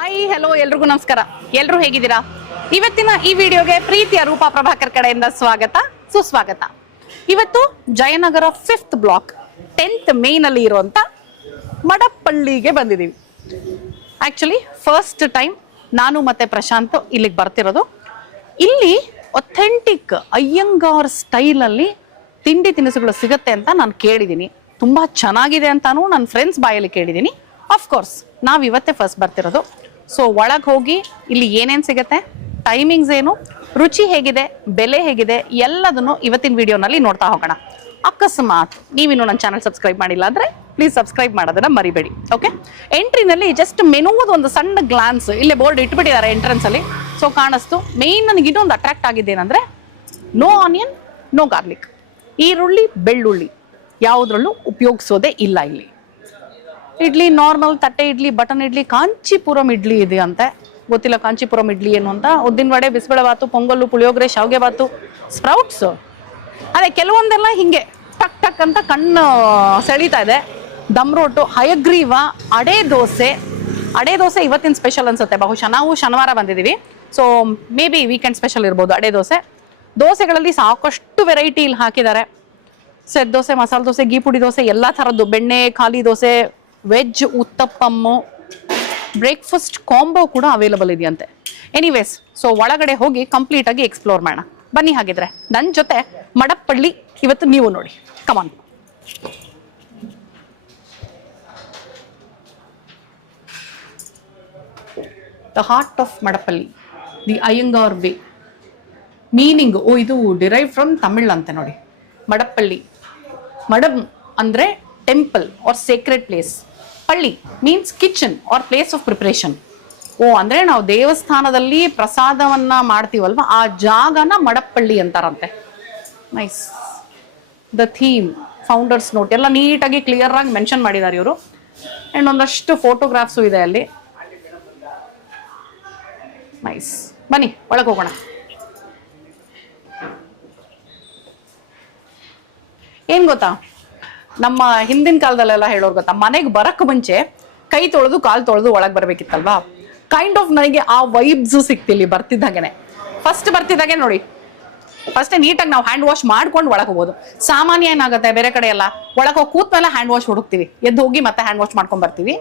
Hi hello ಎಲ್ರಿಗೂ ನಮಸ್ಕಾರ. ಎಲ್ರು ಹೇಗಿದ್ದೀರಾ? ಇವತ್ತಿನ ಈ ವಿಡಿಯೋಗೆ ಪ್ರೀತಿಯ ರೂಪಾ ಪ್ರಭಾಕರ್ ಕಡೆಯಿಂದ ಸ್ವಾಗತ ಸುಸ್ವಾಗತ. ಇವತ್ತು ಜಯನಗರ 5th ಬ್ಲಾಕ್ 10th ಮೇನಲ್ಲಿ ಇರುವಂತ ಮಡಪ್ಪಳ್ಳಿಗೆ ಬಂದಿದ್ದೀವಿ. ಆಕ್ಚುಲಿ ಫಸ್ಟ್ ಟೈಮ್ ನಾನು ಮತ್ತೆ ಪ್ರಶಾಂತ್ ಇಲ್ಲಿಗೆ ಬರ್ತಿರೋದು. ಇಲ್ಲಿ ಒಥೆಂಟಿಕ್ ಅಯ್ಯಂಗಾರ್ ಸ್ಟೈಲಲ್ಲಿ ತಿಂಡಿ ತಿನಿಸುಗಳು ಸಿಗುತ್ತೆ ಅಂತ ನಾನು ಕೇಳಿದ್ದೀನಿ. ತುಂಬಾ ಚೆನ್ನಾಗಿದೆ ಅಂತಾನು ನನ್ನ ಫ್ರೆಂಡ್ಸ್ ಬಾಯಲ್ಲಿ ಕೇಳಿದ್ದೀನಿ. ಅಫ್ಕೋರ್ಸ್ ನಾವು ಇವತ್ತೇ ಫಸ್ಟ್ ಬರ್ತಿರೋದು. ಸೊ ಒಳಗೆ ಹೋಗಿ ಇಲ್ಲಿ ಏನೇನು ಸಿಗುತ್ತೆ, ಟೈಮಿಂಗ್ಸ್ ಏನು, ರುಚಿ ಹೇಗಿದೆ, ಬೆಲೆ ಹೇಗಿದೆ ಎಲ್ಲದನ್ನು ಇವತ್ತಿನ ವಿಡಿಯೋನಲ್ಲಿ ನೋಡ್ತಾ ಹೋಗೋಣ. ಅಕಸ್ಮಾತ್ ನೀವಿನ್ನು ನನ್ನ ಚಾನಲ್ ಸಬ್ಸ್ಕ್ರೈಬ್ ಮಾಡಿಲ್ಲ ಅಂದರೆ ಪ್ಲೀಸ್ ಸಬ್ಸ್ಕ್ರೈಬ್ ಮಾಡೋದನ್ನ ಮರಿಬೇಡಿ. ಓಕೆ, ಎಂಟ್ರಿನಲ್ಲಿ ಜಸ್ಟ್ ಮೆನುವುದು ಒಂದು ಸಣ್ಣ ಗ್ಲಾನ್ಸ್ ಇಲ್ಲೇ ಬೋರ್ಡ್ ಇಟ್ಬಿಟ್ಟಿದ್ದಾರೆ ಎಂಟ್ರೆನ್ಸಲ್ಲಿ. ಸೊ ಕಾಣಿಸ್ತು. ಮೇಯ್ನ್ ನನಗೆ ಇನ್ನೊಂದು ಅಟ್ರಾಕ್ಟ್ ಆಗಿದ್ದೇನೆಂದರೆ ನೋ ಆನಿಯನ್ ನೋ ಗಾರ್ಲಿಕ್. ಈರುಳ್ಳಿ ಬೆಳ್ಳುಳ್ಳಿ ಯಾವುದ್ರಲ್ಲೂ ಉಪಯೋಗಿಸೋದೇ ಇಲ್ಲ ಇಲ್ಲಿ. ಇಡ್ಲಿ ನಾರ್ಮಲ್ ತಟ್ಟೆ ಇಡ್ಲಿ, ಬಟನ್ ಇಡ್ಲಿ, ಕಾಂಚೀಪುರಂ ಇಡ್ಲಿ ಇದೆ ಅಂತೆ. ಗೊತ್ತಿಲ್ಲ ಕಾಂಚೀಪುರಂ ಇಡ್ಲಿ ಏನು ಅಂತ. ಉದ್ದಿನ ವಡೆ, ಬಿಸಿಬೇಳೆ ಬಾತು, ಪೊಂಗಲ್ಲು, ಪುಳಿಯೋಗರೆ, ಶಾವಿಗೆ ಬಾತು, ಸ್ಪ್ರೌಟ್ಸ್. ಅದೇ ಕೆಲವೊಂದೆಲ್ಲ ಹಿಂಗೆ ಟಕ್ ಟಕ್ ಅಂತ ಕಣ್ಣು ಸೆಳೀತಾ ಇದೆ. ದಮ್ ರೋಟು, ಹಯಗ್ರೀವ, ಅಡೆ ದೋಸೆ. ಅಡೆ ದೋಸೆ ಇವತ್ತಿನ ಸ್ಪೆಷಲ್ ಅನ್ಸುತ್ತೆ ಬಹುಶಃ. ನಾವು ಶನಿವಾರ ಬಂದಿದ್ದೀವಿ, so may be weekend special ಇರ್ಬೋದು ಅಡೆ ದೋಸೆ. ದೋಸೆಗಳಲ್ಲಿ ಸಾಕಷ್ಟು ವೆರೈಟಿ ಇಲ್ಲಿ ಹಾಕಿದ್ದಾರೆ. ಸೆಟ್ ದೋಸೆ, ಮಸಾಲೆ ದೋಸೆ, ಗೀ ಪುಡಿ ದೋಸೆ, ಎಲ್ಲ ಥರದ್ದು, ಬೆಣ್ಣೆ ಖಾಲಿ ದೋಸೆ, ವೆಜ್ ಉತ್ತಪ್ಪಮ್ಮು, ಬ್ರೇಕ್ಫಾಸ್ಟ್ ಕಾಂಬೋ ಕೂಡ ಅವೈಲಬಲ್ ಇದೆಯಂತೆ. ಎನಿವೇಸ್, ಸೊ ಒಳಗಡೆ ಹೋಗಿ ಕಂಪ್ಲೀಟ್ ಆಗಿ ಎಕ್ಸ್ಪ್ಲೋರ್ ಮಾಡೋಣ ಬನ್ನಿ. ಹಾಗಿದ್ರೆ ನನ್ನ ಜೊತೆ ಮಡಪ್ಪಳ್ಳಿ ಇವತ್ತು ನೀವು ನೋಡಿ. Come on. The heart of Madappalli, the Iyengar way. Meaning ಇದು ಡಿರೈವ್ ಫ್ರಮ್ ತಮಿಳ್ ಅಂತೆ ನೋಡಿ. ಮಡಪ್ಪಳ್ಳಿ, ಮಡಮ್ ಅಂದ್ರೆ ಟೆಂಪಲ್ ಆರ್ ಸೇಕ್ರೆಡ್ ಪ್ಲೇಸ್. ಪಳ್ಳಿ means kitchen or place of preparation. ಅಂದ್ರೆ ನಾವು ದೇವಸ್ಥಾನದಲ್ಲಿ ಪ್ರಸಾದವನ್ನ ಮಾಡ್ತೀವಲ್ವಾ, ಆ ಜಾಗನ ಮಡಪ್ಪಳ್ಳಿ ಅಂತಾರಂತೆ. Nice. The theme, founders note ಎಲ್ಲ ನೀಟಾಗಿ ಕ್ಲಿಯರ್ ಆಗಿ ಮೆನ್ಷನ್ ಮಾಡಿದ್ದಾರೆ ಇವರು. ಅಂಡ್ ಒಂದಷ್ಟು ಫೋಟೋಗ್ರಾಫ್ಸು ಇದೆ ಅಲ್ಲಿ. ನೈಸ್. ಬನ್ನಿ ಒಳಗೆ ಹೋಗೋಣ. ಏನ್ ಗೊತ್ತಾ, ನಮ್ಮ ಹಿಂದಿನ ಕಾಲದಲ್ಲೆಲ್ಲ ಹೇಳೋರು ಗೊತ್ತಾ, ಮನೆಗೆ ಬರಕ್ ಮುಂಚೆ ಕೈ ತೊಳೆದು ಕಾಲು ತೊಳೆದು ಒಳಗೆ ಬರ್ಬೇಕಿತ್ತಲ್ವಾ. ಕೈಂಡ್ ಆಫ್ ನನಗೆ ಆ ವೈಬ್ಸ್ ಸಿಕ್ತಿಲ್ಲಿ ಬರ್ತಿದ್ದಾಗೇನೆ. ಫಸ್ಟ್ ಬರ್ತಿದ್ದಾಗೆ ನೋಡಿ, ಫಸ್ಟ್ ನೀಟಾಗಿ ನಾವು ಹ್ಯಾಂಡ್ ವಾಶ್ ಮಾಡ್ಕೊಂಡು ಒಳಗೆ ಹೋಗ್ಬೋದು. ಸಾಮಾನ್ಯ ಏನಾಗುತ್ತೆ ಬೇರೆ ಕಡೆ ಎಲ್ಲ ಒಳಗೆ ಹೋಗಿ ಕೂತ್ ಮೇಲೆ ಹ್ಯಾಂಡ್ ವಾಶ್ ಹುಡುಕ್ತಿವಿ, ಎದ್ದು ಹೋಗಿ ಮತ್ತೆ ಹ್ಯಾಂಡ್ ವಾಶ್ ಮಾಡ್ಕೊಂಡ್ ಬರ್ತೀವಿ.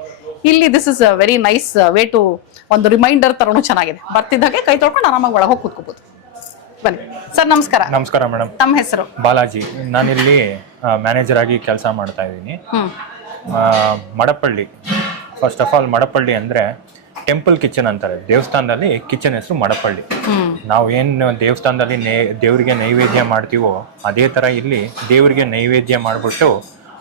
ಇಲ್ಲಿ this is a very nice way to, ಒಂದು ರಿಮೈಂಡರ್ ತರನು ಚೆನ್ನಾಗಿದೆ. ಬರ್ತಿದ್ದಾಗೆ ಕೈ ತೊಳ್ಕೊಂಡು ಆರಾಮಾಗಿ ಒಳಗೆ ಹೋಗಿ ಕೂತ್ಕೋಬಹುದು. ಬನ್ನಿ ಸರ್. ನಮಸ್ಕಾರ. ನಮಸ್ಕಾರ ಮೇಡಮ್. ತಮ್ಮ ಹೆಸರು? ಬಾಲಾಜಿ. ನಾನಿಲ್ಲಿ ಮ್ಯಾನೇಜರ್ ಆಗಿ ಕೆಲಸ ಮಾಡ್ತಾ ಇದ್ದೀನಿ. ಮಡಪ್ಪಳ್ಳಿ, ಫಸ್ಟ್ ಆಫ್ ಆಲ್ ಮಡಪ್ಪಳ್ಳಿ ಅಂದ್ರೆ ಟೆಂಪಲ್ ಕಿಚನ್ ಅಂತಾರೆ. ದೇವಸ್ಥಾನದಲ್ಲಿ ಕಿಚನ್ ಹೆಸರು ಮಡಪ್ಪಳ್ಳಿ. ನಾವು ಏನು ದೇವಸ್ಥಾನದಲ್ಲಿ ದೇವರಿಗೆ ನೈವೇದ್ಯ ಮಾಡ್ತೀವೋ ಅದೇ ತರ ಇಲ್ಲಿ ದೇವರಿಗೆ ನೈವೇದ್ಯ ಮಾಡ್ಬಿಟ್ಟು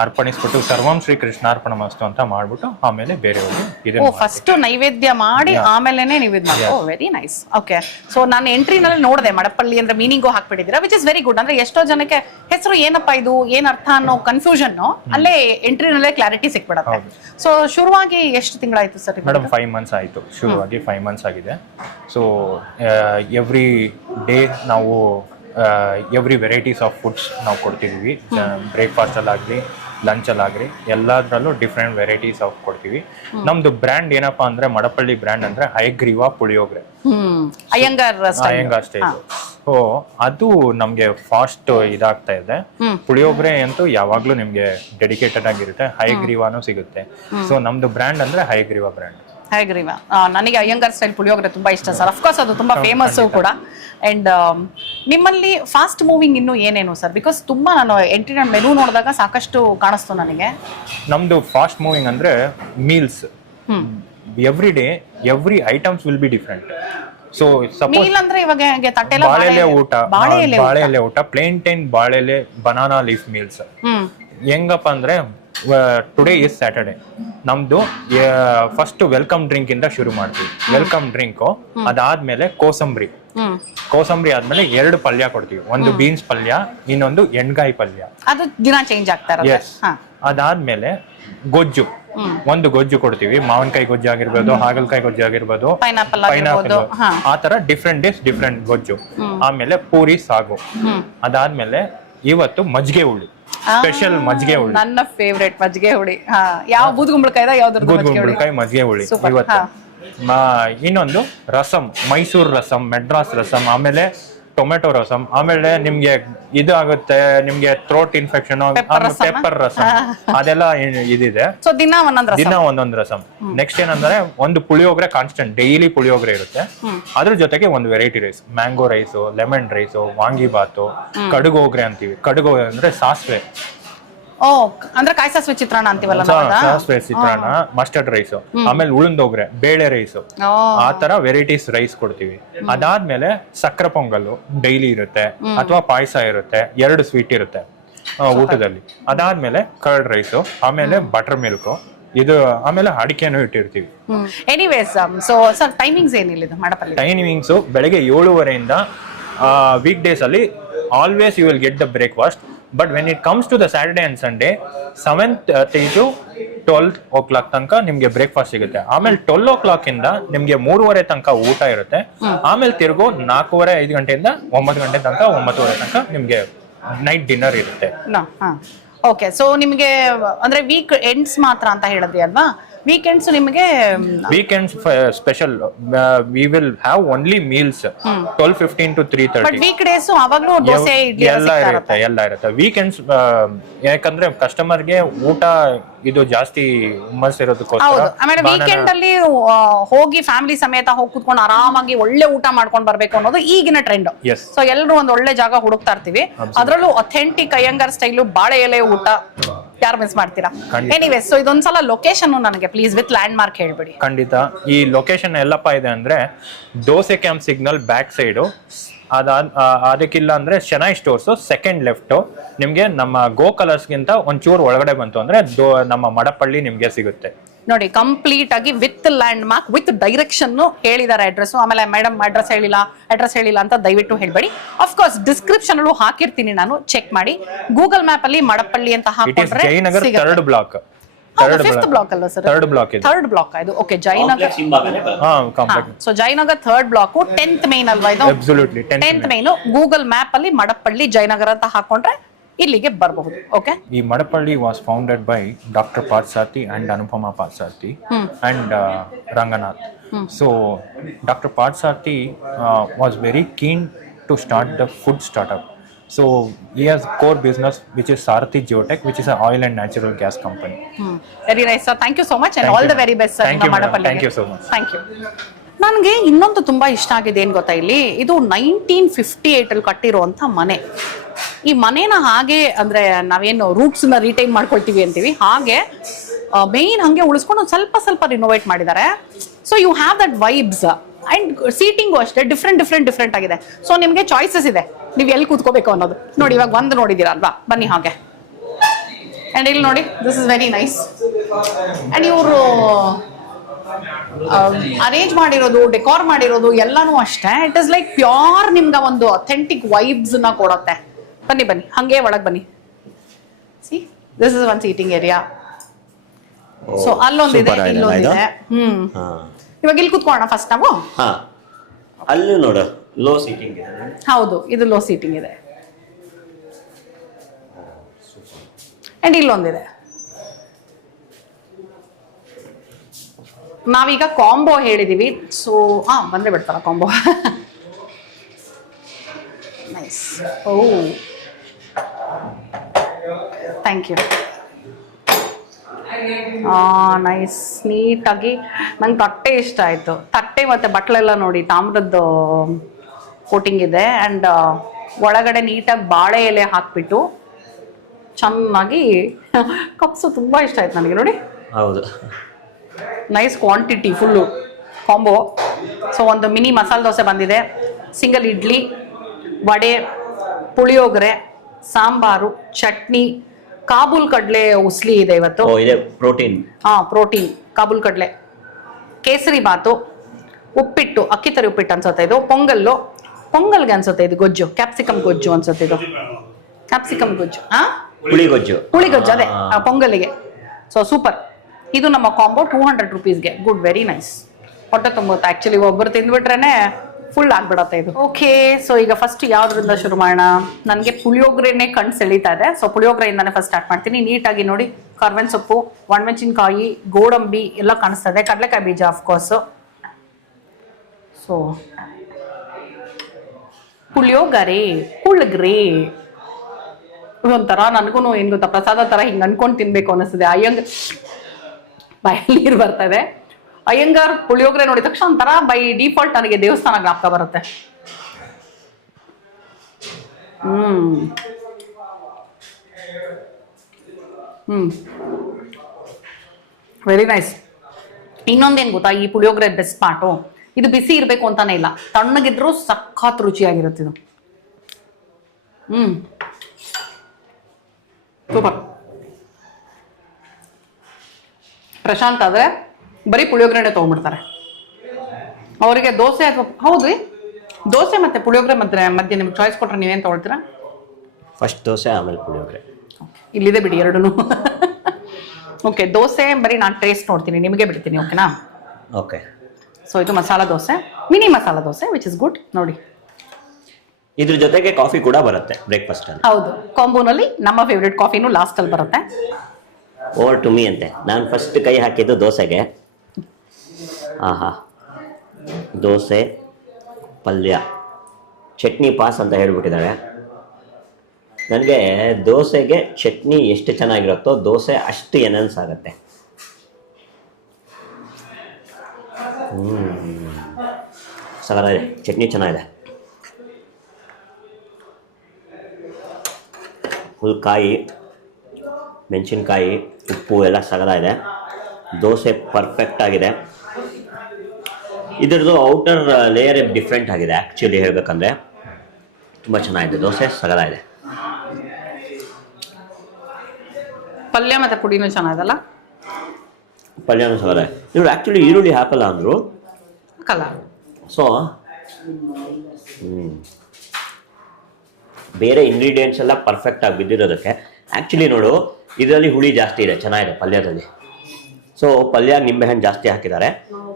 ಅರ್ಪಣಿಸ್ಬಿಟ್ಟು ಸರ್ವಂ ಶ್ರೀ ಕೃಷ್ಣಾರ್ಪಣ ಮಸ್ತು ಅಂತ ಮಾಡ್ಬಿಟ್ಟು ಆಮೇಲೆ ಬೇರೆಯವರು ಫಸ್ಟ್ ನೈವೇದ್ಯ ಮಾಡಿ ಆಮೇಲೆನೆ ನೀವು ಇದು ಮಾಡಿ. Very nice. ಓಕೆ, ಸೊ ನಾನು ಎಂಟ್ರಿನಲ್ಲಿ ನೋಡಿದೆ ಮಡಪ್ಪಳ್ಳಿ ಅಂದ್ರೆ ಮೀನಿಂಗು ಹಾಕ್ಬಿಟ್ಟಿದ್ದೀರಾ, ವಿಚ್ ಇಸ್ ವೆರಿ ಗುಡ್. ಅಂದ್ರೆ ಎಷ್ಟೋ ಜನಕ್ಕೆ ಹೆಸರು ಏನಪ್ಪಾ ಇದು ಏನ್ ಅರ್ಥ ಅನ್ನೋ ಕನ್ಫ್ಯೂಷನ್ ಅಲ್ಲೇ ಎಂಟ್ರಿನಲ್ಲೇ ಕ್ಲಾರಿಟಿ ಸಿಕ್ಬಿಡುತ್ತೆ. ಸೊ ಶುರುವಾಗಿ ಎಷ್ಟು ತಿಂಗಳಾಯ್ತು ಸರ್? ಮೇಡಮ್ 5 months ಆಯ್ತು. ಶುರುವಾಗಿ 5 months ಆಗಿದೆ. ಸೊ ಎವ್ರಿ ಡೇ ನಾವು ಎವ್ರಿ ವೆರೈಟೀಸ್ ಆಫ್ ಫುಡ್ಸ್ ನಾವು ಕೊಡ್ತಿದ್ವಿ. ಬ್ರೇಕ್ಫಾಸ್ಟಲ್ಲಾಗಲಿ ಲಂಚಲ್ಲಾಗಲಿ ಎಲ್ಲದರಲ್ಲೂ ಡಿಫ್ರೆಂಟ್ ವೆರೈಟೀಸ್ ಆಫ್ ಕೊಡ್ತೀವಿ. ನಮ್ದು ಬ್ರ್ಯಾಂಡ್ ಏನಪ್ಪಾ ಅಂದ್ರೆ ಮಡಪ್ಪಳ್ಳಿ ಬ್ರ್ಯಾಂಡ್ ಅಂದ್ರೆ ಹಯಗ್ರೀವ ಪುಳಿಯೋಗರೆ, ಅಯ್ಯಂಗಾರ್ ಸ್ಟೈಲ್. ಸೊ ಅದು ನಮ್ಗೆ ಫಾಸ್ಟ್ ಇದಾಗ್ತಾ ಇದೆ. ಪುಳಿಯೋಗರೆ ಅಂತೂ ಯಾವಾಗ್ಲೂ ನಿಮ್ಗೆ ಡೆಡಿಕೇಟೆಡ್ ಆಗಿರುತ್ತೆ. ಹಯಗ್ರೀವಾನು ಸಿಗುತ್ತೆ. ಸೊ ನಮ್ದು ಬ್ರ್ಯಾಂಡ್ ಅಂದ್ರೆ ಹಯಗ್ರೀವ ಬ್ರ್ಯಾಂಡ್. ಹಯಗ್ರೀವ. ನನಗೆ ಅಯ್ಯಂಗಾರ್ ಸ್ಟೈಲ್ ಪುಳಿಯೋಗರೆ ತುಂಬಾ ಇಷ್ಟ ಸರ್. ಅಫ್ಕೋರ್ಸ್ ಅದು ತುಂಬಾ ಫೇಮಸ್ ಕೂಡ. ಅಂಡ್ ನಿಮ್ಮಲ್ಲಿ ಫಾಸ್ಟ್ ಮೂವಿಂಗ್ ಇನ್ನು ಏನೇನು ಸರ್? ಬಿಕಾಸ್ ತುಂಬಾ ನಾನು ಎಂಟ್ರಿನ ಮೆನು ನೋಡಿದಾಗ ಸಾಕಷ್ಟು ಕಾಣಿಸ್ತು ನನಗೆ. ನಮ್ದು ಫಾಸ್ಟ್ ಮೂವಿಂಗ್ ಅಂದ್ರೆ meals. Every day every items will be different. So meal ಅಂದ್ರೆ ಇವಾಗ ತಟ್ಟೆಲ್ಲ ಬಾಳೆಲೆ ಊಟ, ಬಾಳೆಲೆ ಊಟ, ಪ್ಲೇಂಟೈನ್ ಬಾಳೆಲೆ ಬನಾನಾ ಲೀಫ್ ಮೀಲ್ಸ್. ಹೆಂಗಪ್ಪ ಅಂದ್ರೆ ಟುಡೇ ಇಸ್ ಸ್ಯಾಟರ್ಡೆ. ನಮ್ದು ಫಸ್ಟ್ ವೆಲ್ಕಮ್ ಡ್ರಿಂಕ್ ಇಂದ ಶುರು ಮಾಡ್ತೀವಿ. ವೆಲ್ಕಮ್ ಡ್ರಿಂಕ್ ಅದಾದ್ಮೇಲೆ ಕೋಸಂಬರಿ ಆದ್ಮೇಲೆ 2 ಪಲ್ಯ ಕೊಡ್ತೀವಿ. ಒಂದು ಬೀನ್ಸ್ ಪಲ್ಯ, ಇನ್ನೊಂದು ಎಣ್ಗಾಯಿ ಪಲ್ಯ. ಅದು ದಿನ ಚೇಂಜ್ ಆಗ್ತಾ ಇರುತ್ತೆ. ಅದಾದ್ಮೇಲೆ ಗೊಜ್ಜು, ಒಂದು ಗೊಜ್ಜು ಕೊಡ್ತೀವಿ. ಮಾವಿನಕಾಯಿ ಗೊಜ್ಜು ಆಗಿರ್ಬೋದು, ಹಾಗಲಕಾಯಿ ಗೊಜ್ಜು ಆಗಿರ್ಬೋದು, ಪೈನಾಪಲ್, ಆ ತರ ಡಿಫ್ರೆಂಟ್ ಡೇಸ್ ಡಿಫ್ರೆಂಟ್ ಗೊಜ್ಜು. ಆಮೇಲೆ ಪೂರಿ ಸಾಗು. ಅದಾದ್ಮೇಲೆ ಇವತ್ತು ಮಜ್ಜಿಗೆ ಹುಳಿ, ಸ್ಪೆಷಲ್ ಮಜ್ಜಿಗೆ ಹುಳಿ. ನನ್ನ ಫೇವರೇಟ್ ಮಜ್ಜಿಗೆ ಹುಳಿ. ಯಾವ ಬೂದ್ಗುಂಬಳಕಾಯಿ, ಯಾವ್ದು ಬೂದ್ಗುಂಬಳಕಾಯಿ ಮಜ್ಜಿಗೆ ಹುಳಿ ಇವತ್ತು. ಇನ್ನೊಂದು ರಸಂ, ಮೈಸೂರು ರಸಂ, ಮೆಡ್ರಾಸ್ ರಸಂ, ಆಮೇಲೆ ಟೊಮೆಟೊ ರಸಂ, ಆಮೇಲೆ ನಿಮ್ಗೆ ಇದು ಆಗುತ್ತೆ, ನಿಮ್ಗೆ ಥ್ರೋಟ್ ಇನ್ಫೆಕ್ಷನ್, ಪೆಪ್ಪರ್ ರಸಂ, ಅದೆಲ್ಲ ಇದಿದೆ. ಸೊ ದಿನ ಒಂದೊಂದು ರಸಂ. ನೆಕ್ಸ್ಟ್ ಏನಂದ್ರೆ ಒಂದು ಪುಳಿಯೋಗರೆ ಕಾನ್ಸ್ಟೆಂಟ್ ಡೈಲಿ ಪುಳಿಯೋಗರೆ ಇರುತ್ತೆ. ಅದ್ರ ಜೊತೆಗೆ ಒಂದು variety rice, mango rice, lemon rice, ವಾಂಗಿಬಾತು, ಕಡುಗೋಗ್ರೆ ಅಂತೀವಿ. ಕಡುಗೋಗ್ರೆ ಅಂದ್ರೆ ಸಾಸಿವೆ, ಅಂದ್ರೆ ಕಾಯಿ ಸಾಸಿವೆ ಚಿತ್ರಾನ್ನ ಅಂತೀವಲ್ಲ, ಸಾಸಿವೆ ಚಿತ್ರಾನ್ನ, ಮಸ್ಟರ್ಡ್ ರೈಸ್, ಆಮೇಲೆ ಉಳುಂದೋಗ್ರೆ, ಬೇಳೆ ರೈಸು, ಆ ತರ ವೆರೈಟೀಸ್ ರೈಸ್ ಕೊಡ್ತೀವಿ. ಅದಾದ್ಮೇಲೆ ಸಕ್ಕರೆ ಪೊಂಗಲ್ಲು ಡೈಲಿ ಇರುತ್ತೆ, ಅಥವಾ ಪಾಯಸ ಇರುತ್ತೆ, 2 ಸ್ವೀಟ್ ಇರುತ್ತೆ ಊಟದಲ್ಲಿ. ಅದಾದ್ಮೇಲೆ ಕರ್ಡ್ ರೈಸು, ಆಮೇಲೆ ಬಟರ್ ಮಿಲ್ಕ್, ಇದು ಆಮೇಲೆ ಅಡಿಕೆನೂ ಇಟ್ಟಿರ್ತೀವಿ. ಎನಿವೇಸ್, ಸೊ ಸರ್ ಟೈಮಿಂಗ್ಸ್ ಏನಿಲ್ಲ ಇದು ಮಡಪಲ್ಲಿ? ಟೈಮಿಂಗ್ಸ್ ಬೆಳಗ್ಗೆ 7:30 ವೀಕ್ ಡೇಸ್ ಅಲ್ಲಿ always you will get the breakfast. But when it comes to the Saturday and Sunday, 7:30 to 12 o'clock ತನಕ ನಿಮ್ಗೆ ಬ್ರೇಕ್ಫಾಸ್ಟ್ ಸಿಗುತ್ತೆ. ಆಮೇಲೆ 12 o'clock ಇಂದ ನಿಮ್ಗೆ 3:30 ತನಕ ಊಟ ಇರುತ್ತೆ. ಆಮೇಲೆ ತಿರ್ಗೋ 4:30, 5 ಗಂಟೆಯಿಂದ 9 ಗಂಟೆ ತನಕ, 9:30 ತನಕ ನಿಮ್ಗೆ ನೈಟ್ ಡಿನ್ನರ್ ಇರುತ್ತೆ. ಓಕೆ, ಸೊ ನಿಮ್ಗೆ ಅಂದ್ರೆ ವೀಕ್ ಎಂಡ್ಸ್ ಮಾತ್ರ ಅಂತ ಹೇಳಿದ್ರಿ ಅಲ್ವಾ? ವೀಕೆಂಡ್ಸ್ ನಿಮಗೆ weekends special we will have only meals 12:15 to 3:30. But weekdays ಅವಾಗ್ಲೂ ದೋಸೆ ಇಡ್ಲಿ ಎಲ್ಲ ಇರುತ್ತೆ. ವೀಕೆಂಡ್ಸ್ ಯಾಕಂದ್ರೆ ಕಸ್ಟಮರ್ಗೆ ಊಟ ಇದು ಜಾಸ್ತಿ ಹುಮ್ಮಸ್ ಇರೋದಕ್ಕೋಸ್ಕರ. ಆಮೇಲೆ ವೀಕೆಂಡ್ ಅಲ್ಲಿ ಹೋಗಿ ಫ್ಯಾಮಿಲಿ ಸಮೇತ ಹೋಗಿ ಕುತ್ಕೊಂಡು ಆರಾಮಾಗಿ ಒಳ್ಳೆ ಊಟ ಮಾಡ್ಕೊಂಡು ಬರ್ಬೇಕು ಅನ್ನೋದು ಈಗಿನ ಟ್ರೆಂಡ್. ಸೊ ಎಲ್ಲರೂ ಒಂದ್ ಒಳ್ಳೆ ಜಾಗ ಹುಡುಕ್ತಾ ಇರ್ತೀವಿ. ಅದ್ರಲ್ಲೂ ಅಥೆಂಟಿಕ್ ಅಯ್ಯಂಗಾರ್ ಸ್ಟೈಲು ಬಾಳೆ ಎಲೆ ಊಟ ಯಾರು ಮಿಸ್ ಮಾಡ್ತೀರಾ? ಎನಿವೇಸ್, ಸೊ ಇದೊಂದ್ಸಲ ಲೊಕೇಶನ್ ನನಗೆ ಪ್ಲೀಸ್ ವಿತ್ ಲ್ಯಾಂಡ್ ಮಾರ್ಕ್ ಹೇಳ್ಬಿಡಿ. ಖಂಡಿತ. ಈ ಲೊಕೇಶನ್ ಎಲ್ಲಪ್ಪ ಇದೆ ಅಂದ್ರೆ dosa camp signal back side, ಅದಕ್ಕಿಲ್ಲ ಅಂದ್ರೆ ಶೆನೈ ಸ್ಟೋರ್ಸ್ ಸೆಕೆಂಡ್ ಲೆಫ್ಟ್. ನಿಮ್ಗೆ ನಮ್ಮ ಗೋ ಕಲರ್ಸ್ ಗಿಂತ ಒಂಚೂರು ಒಳಗಡೆ ಬಂತು ಅಂದ್ರೆ ನಮ್ಮ ಮಡಪಳ್ಳಿ ನಿಮ್ಗೆ ಸಿಗುತ್ತೆ. ನೋಡಿ, ಕಂಪ್ಲೀಟ್ ಆಗಿ with land mark with direction ಹೇಳಿದ್ದಾರೆ ಅಡ್ರೆಸ್. ಆಮೇಲೆ ಮೇಡಮ್ ಅಡ್ರೆಸ್ ಹೇಳಿಲ್ಲ ಅಂತ ದಯವಿಟ್ಟು ಹೇಳ್ಬೇಡಿ. ಅಫ್ಕೋರ್ಸ್ ಡಿಸ್ಕ್ರಿಪ್ಷನ್ ಅಲ್ಲೂ ಹಾಕಿರ್ತೀನಿ, ನಾನು ಚೆಕ್ ಮಾಡಿ. ಗೂಗಲ್ ಮ್ಯಾಪ್ ಅಲ್ಲಿ ಮಡಪಳ್ಳಿ ಅಂತ ಹಾಕೊಂಡ್ರೆ Jayanagar 3rd block. Fifth block ಅಲ್ಲ ಸರ್? ಥರ್ಡ್ ಬ್ಲಾಕ್ ಇದು. Okay, Jayanagar. So Jayanagar 3rd block 10th main ಅಲ್ವಾ ಇದು? Absolutely 10th main. Google map ಅಲ್ಲಿ ಮಡಪಳ್ಳಿ ಜಯನಗರ ಅಂತ ಹಾಕೊಂಡ್ರೆ ಇಲ್ಲಿಗೆ ಬರಬಹುದು. ಓಕೆ, ಈ Madapalli was founded by doctor Parthasarathy and Anupama Parthasarathy and Ranganath. So doctor Parthasarathy was very keen to start the food startup. So he has core business which is Sarathi Geotech, which is an oil and natural gas company. Very nice sir, thank you so much and all the very best sir. Thank you so much. Thank you. ನನಗೆ ಇನ್ನೊಂದು ತುಂಬಾ ಇಷ್ಟ ಆಗಿದೆ. ಏನು ಗೊತ್ತಾ, ಇಲ್ಲಿ ಇದು 1958 ಅಲ್ಲಿ ಕಟ್ಟಿರುವಂತ ಮನೆ. ಈ ಮನೇನ ಹಾಗೆ ಅಂದ್ರೆ ನಾವೇನು ರೂಟ್ಸ್ ನ ರಿಟೈನ್ ಮಾಡ್ಕೊಳ್ತೀವಿ ಅಂತೀವಿ, ಹಾಗೆ ಮೇನ್ ಹಂಗೆ ಉಳಿಸ್ಕೊಂಡು ಸ್ವಲ್ಪ ರಿನೋವೇಟ್ ಮಾಡಿದ್ದಾರೆ. So you have that vibes and seating ಅಷ್ಟೇ ಡಿಫ್ರೆಂಟ್ ಆಗಿದೆ. ಸೊ ನಿಮ್ಗೆ ಚಾಯ್ಸಸ್ ಇದೆ, ನೀವು ಎಲ್ಲಿ ಕೂತ್ಕೋಬೇಕು ಅನ್ನೋದು. ನೋಡಿ, ಇವಾಗ ಒಂದು ನೋಡಿದೀರಾ ಅಲ್ವಾ? ಬನ್ನಿ ಹಾಗೆ. ಅಂಡ್ ಇಲ್ಲಿ ನೋಡಿ, this is very nice. And ಇವರು ಅರೇಂಜ್ ಮಾಡಿರೋದು, ಡೆಕೋರ್ ಮಾಡಿರೋದು ಎಲ್ಲಾನು ಅಷ್ಟೇ. ಇಟ್ ಇಸ್ ಲೈಕ್ ಪ್ಯೂರ್ ನಿಮ್ಗೆ ಒಂದು ಅಥೆಂಟಿಕ್ ವೈಬ್ಸ್ ನ ಕೊಡುತ್ತೆ. ಬನ್ನಿ ಹಂಗೆ ಒಳಗೆ ಬನ್ನಿ. See, this is one seating area. So ಅಲ್ಲೊಂದಿದೆ, ಇಲ್ಲೊಂದಿದೆ. ಇವಾಗ ಇಲ್ಲಿ ಕೂತ್ಕೊಳ್ಳೋಣ ಫಸ್ಟ್ ನಾವು. ಅಲ್ಲಿ ನೋಡು, ಲೋ ಸೀಟಿಂಗ್ ಇದೆ. ಹೌದು, ಇದು ಲೋ ಸೀಟಿಂಗ್ ಇದೆ. ಅಂಡ್ ಇಲ್ಲೊಂದಿದೆ. ನಾವೀಗ ಕಾಂಬೋ ಹೇಳಿದೀವಿ. ಸೊ ಬಂದ್ರೆ ಬಿಡ್ತಾರ combo. Nice. Oh, thank you. Nice, ನೀಟಾಗಿ. ನಂಗೆ ತಟ್ಟೆ ಇಷ್ಟ ಆಯ್ತು. ತಟ್ಟೆ ಮತ್ತೆ ಬಟ್ಲೆಲ್ಲ ನೋಡಿ ತಾಮ್ರದ್ದು ಕೋಟಿಂಗ್ ಇದೆ. ಅಂಡ್ ಒಳಗಡೆ ನೀಟಾಗಿ ಬಾಳೆ ಎಲೆ ಹಾಕ್ಬಿಟ್ಟು ಚೆನ್ನಾಗಿ ಕಪ್ಸು ತುಂಬಾ ಇಷ್ಟ ಆಯ್ತು ನನಗೆ. ನೋಡಿ, ಹೌದು, nice quantity full combo. So ಒಂದು ಮಿನಿ ಮಸಾಲೆ ದೋಸೆ ಬಂದಿದೆ, ಸಿಂಗಲ್ ಇಡ್ಲಿ, ವಡೆ, ಪುಳಿಯೋಗರೆ, ಸಾಂಬಾರು, ಚಟ್ನಿ, ಕಾಬೂಲ್ ಕಡಲೆ ಉಸ್ಲಿ ಇದೆ ಇವತ್ತು. ಪ್ರೋಟೀನ್. ಪ್ರೋಟೀನ್, ಕಾಬೂಲ್ ಕಡಲೆ, ಕೇಸರಿ ಬಾತು, ಉಪ್ಪಿಟ್ಟು, ಅಕ್ಕಿ ತರಿ ಉಪ್ಪಿಟ್ಟು ಅನ್ಸುತ್ತೆ ಇದು, ಪೊಂಗಲ್ಗೆ ಅನ್ಸುತ್ತೆ ಇದು ಗೊಜ್ಜು, ಕ್ಯಾಪ್ಸಿಕಮ್ ಗೊಜ್ಜು ಅನ್ಸುತ್ತೆ ಇದು, ಕ್ಯಾಪ್ಸಿಕಮ್ ಗೊಜ್ಜು, ಹುಳಿಗೊಜ್ಜು ಅದೇ ಪೊಂಗಲಿಗೆ. So super. ಇದು ನಮ್ಮ ಕಾಂಬೋ 200 rupeesಗೆ. Good, very nice. ಹೊಟ್ಟೆ ತುಂಬುತ್ತೆ ಆಕ್ಚುಲಿ, ಒಬ್ಬರು ತಿಂದ್ಬಿಟ್ರೇನೆ ಫುಲ್ ಆಗ್ಬಿಡತ್ತೆ ಇದು. ಓಕೆ, ಸೊ ಈಗ ಫಸ್ಟ್ ಯಾವ್ದ್ರಿಂದ ಶುರು ಮಾಡೋಣ? ನನಗೆ ಪುಳಿಯೋಗರೆನೆ ಕಣ್ ಸೆಳೀತಾ ಇದೆ. ಸೊ ಪುಳಿಯೋಗರೆಯಿಂದಾನೆ ಫಸ್ಟ್ ಸ್ಟಾರ್ಟ್ ಮಾಡ್ತೀನಿ. ನೀಟಾಗಿ ನೋಡಿ, ಕರ್ಬೇವಿನ ಸೊಪ್ಪು, ಒಣಮೆಣಸಿನಕಾಯಿ, ಗೋಡಂಬಿ ಎಲ್ಲ ಕಾಣಿಸ್ತಾ ಇದೆ, ಕಡಲೆಕಾಯಿ ಬೀಜ ಅಫ್ಕೋರ್ಸ್, ಸೊ ಪುಳಿಯೋಗರೆ ಪುಳ್ಗ್ರೆ ಒಂಥರ ನನಗೂ ಏನ್ ಗೊತ್ತಾ ಪ್ರಸಾದ ತರ ಹಿಂಗ್ ಅನ್ಕೊಂಡ್ ತಿನ್ಬೇಕು ಅನಿಸ್ತದೆ. ಬಾಯಲ್ಲಿ ನೀರು ಬರ್ತಾ ಇದೆ. ಅಯ್ಯಂಗಾರ್ ಪುಳಿಯೋಗರೆ ನೋಡಿದ ತಕ್ಷಣ ಒಂಥರ ಬೈ ಡಿಫಾಲ್ಟ್ ನನಗೆ ದೇವಸ್ಥಾನ ಜ್ಞಾಪಕ ಬರುತ್ತೆ. Very nice. ಇನ್ನೊಂದೇನ್ ಗೊತ್ತಾ, ಈ ಪುಳಿಯೋಗರೆ ಬೆಸ್ಟ್ ಪಾರ್ಟು, ಇದು ಬಿಸಿ ಇರ್ಬೇಕು ಅಂತಾನೆ ಇಲ್ಲ, ತಣ್ಣಗಿದ್ರು ಸಖತ್ ರುಚಿಯಾಗಿರುತ್ತೆ ಇದು. ಸೂಪರ್. ಪ್ರಶಾಂತ್ ಆದ್ರೆ ಬರೀ ಪುಳಿಯೋಗರೆನೆ ತಗೊಂಡ್ಬಿಡ್ತಾರೆ. ಅವರಿಗೆ ದೋಸೆ ಅಥವಾ ಹೌದ್ರಿ, ದೋಸೆ ಮತ್ತೆ ಪುಳಿಯೋಗರೆ ಮಧ್ಯೆ ನಿಮ್ಗೆ ಚಾಯ್ಸ್ ಕೊಟ್ರೆ ನೀವೇನ್ ತಗೊಳ್ತೀರಾ? ಫಸ್ಟ್ ದೋಸೆ ಆಮೇಲೆ ಪುಳಿಯೋಗರೆ. ಇಲ್ಲಿದೆ ಬಿಡಿ ಎರಡೂ. ಓಕೆ, ದೋಸೆ ಬರೀ ನಾನು ಟೇಸ್ಟ್ ನೋಡ್ತೀನಿ, ನಿಮಗೆ ಬಿಡ್ತೀನಿ. ಓಕೆನಾ? ಓಕೆ. ಸೊ ಇದು masala dosa, mini masala dosa, which is good. ನೋಡಿ, ಇದ್ರ ಜೊತೆಗೆ ಕಾಫಿ ಕೂಡ ಬರುತ್ತೆ ಬ್ರೇಕ್ಫಾಸ್ಟ್ ಅಲ್ಲಿ. ಹೌದು, ಕಾಂಬೋನಲ್ಲಿ ನಮ್ಮ ಫೇವ್ರೆಟ್ ಕಾಫಿನೂ ಲಾಸ್ಟ್ ಅಲ್ಲಿ ಬರುತ್ತೆ. ಓವರ್ ಟು ಮೀ ಅಂತೆ. ನಾನು ಫಸ್ಟ್ ಕೈ ಹಾಕಿದ್ದು ದೋಸೆಗೆ. ಆಹಾ, ದೋಸೆ, ಪಲ್ಯ, ಚಟ್ನಿ ಪಾಸ್ ಅಂತ ಹೇಳ್ಬಿಟ್ಟಿದ್ದಾಳೆ. ನನಗೆ ದೋಸೆಗೆ ಚಟ್ನಿ ಎಷ್ಟು ಚೆನ್ನಾಗಿರುತ್ತೋ ದೋಸೆ ಅಷ್ಟು ಎನನ್ಸ್ ಆಗುತ್ತೆ. ಸಗದಾಗಿದೆ, ಚಟ್ನಿ ಚೆನ್ನಾಗಿದೆ. ಫುಲ್ ಕಾಯಿ, ಮೆಣಸಿನ್ಕಾಯಿ, ಉಪ್ಪು ಎಲ್ಲ ಸಗದಾಗಿದೆ. ದೋಸೆ ಪರ್ಫೆಕ್ಟ್ ಆಗಿದೆ. ಇದರದ್ದು ಔಟರ್ ಲೇಯರ್ ಡಿಫ್ರೆಂಟ್ ಆಗಿದೆ ಆ್ಯಕ್ಚುಲಿ ಹೇಳಬೇಕಂದ್ರೆ. ತುಂಬ ಚೆನ್ನಾಗಿದೆ ದೋಸೆ, ಸಗದಾಗಿದೆ. ಪಲ್ಯ ಮತ್ತೆ ಪುಡಿನೂ ಚೆನ್ನಾಗಲ್ಲ, ಪಲ್ಯನೂ ಸಗದಾಗಿದೆ. ಇವ್ರು ಆ್ಯಕ್ಚುಲಿ ಈರುಳ್ಳಿ ಹಾಕಲ್ಲ ಅಂದರು. ಹಾಕಲ್ಲ. ಸೊ ಬೇರೆ ಇಂಗ್ರೀಡಿಯೆಂಟ್ಸ್ ಎಲ್ಲ ಪರ್ಫೆಕ್ಟ್ ಆಗಿ ಬಿದ್ದಿರೋದಕ್ಕೆ. ಆ್ಯಕ್ಚುಲಿ ನೋಡು, ಇದರಲ್ಲಿ ಹುಳಿ ಜಾಸ್ತಿ ಇದೆ, ಚೆನ್ನಾಗಿದೆ ಪಲ್ಯದಲ್ಲಿ. ಸೊ ಪಲ್ಯ ನಿಂಬೆಹಣ್ಣು ಜಾಸ್ತಿ ಹಾಕಿದ್ದಾರೆ,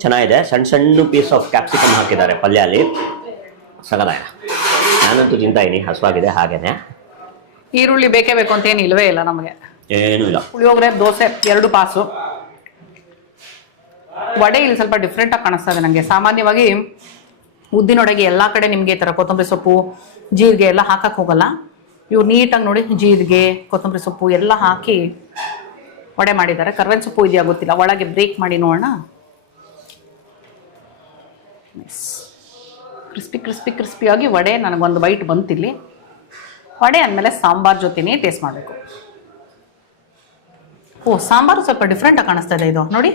ಚೆನ್ನಾಗಿದೆ. ಸಣ್ಣ ಸಣ್ಣ ಪೀಸ್ ಆಫ್ ಕ್ಯಾಪ್ಸಿಕಮ್ ಹಾಕಿದ್ದಾರೆ ಪಲ್ಯ ಅಲ್ಲಿ, ಸಗದಾಗಿದೆ. ನಾನಂತೂ ತಿಂತಾಯಿನಿ, ಹಸುವಾಗಿದೆ. ಹಾಗೇನೆ ಈರುಳ್ಳಿ ಬೇಕೇ ಬೇಕು ಅಂತ ಏನು ಇಲ್ವೇ ಇಲ್ಲ ನಮಗೆ, ಏನೂ ಇಲ್ಲ. ಪುಳಿಯೋಗರೆ ದೋಸೆ ಎರಡು ಪಾಸು. ವಡೆ ಇಲ್ಲಿ ಸ್ವಲ್ಪ ಡಿಫ್ರೆಂಟ್ ಆಗಿ ಕಾಣಿಸ್ತಾ ಇದೆ ನನಗೆ. ಸಾಮಾನ್ಯವಾಗಿ ಉದ್ದಿನೊಡೆಗೆ ಎಲ್ಲ ಕಡೆ ನಿಮಗೆ ಈ ಥರ ಕೊತ್ತಂಬರಿ ಸೊಪ್ಪು, ಜೀರಿಗೆ ಎಲ್ಲ ಹಾಕಕ್ಕೆ ಹೋಗಲ್ಲ. ಇವ್ರು ನೀಟಾಗಿ ನೋಡಿ ಜೀರಿಗೆ, ಕೊತ್ತಂಬರಿ ಸೊಪ್ಪು ಎಲ್ಲ ಹಾಕಿ ವಡೆ ಮಾಡಿದ್ದಾರೆ. ಕರ್ಬೇವಿನ ಸೊಪ್ಪು ಇದೆಯಾ ಗೊತ್ತಿಲ್ಲ, ಒಳಗೆ ಬ್ರೇಕ್ ಮಾಡಿ ನೋಡೋಣ. ಕ್ರಿಸ್ಪಿ ಕ್ರಿಸ್ಪಿ ಕ್ರಿಸ್ಪಿಯಾಗಿ ವಡೆ ನನಗೊಂದು ಬೈಟ್ ಬಂತಿಲ್ಲಿ. ವಡೆ ಅಂದಮೇಲೆ ಸಾಂಬಾರ್ ಜೊತೆನೇ ಟೇಸ್ಟ್ ಮಾಡಬೇಕು. ಓ, ಸಾಂಬಾರು ಸ್ವಲ್ಪ ಡಿಫ್ರೆಂಟ್ ಆಗಿ ಕಾಣಿಸ್ತಾ ಇದೆ ಇದು ನೋಡಿ.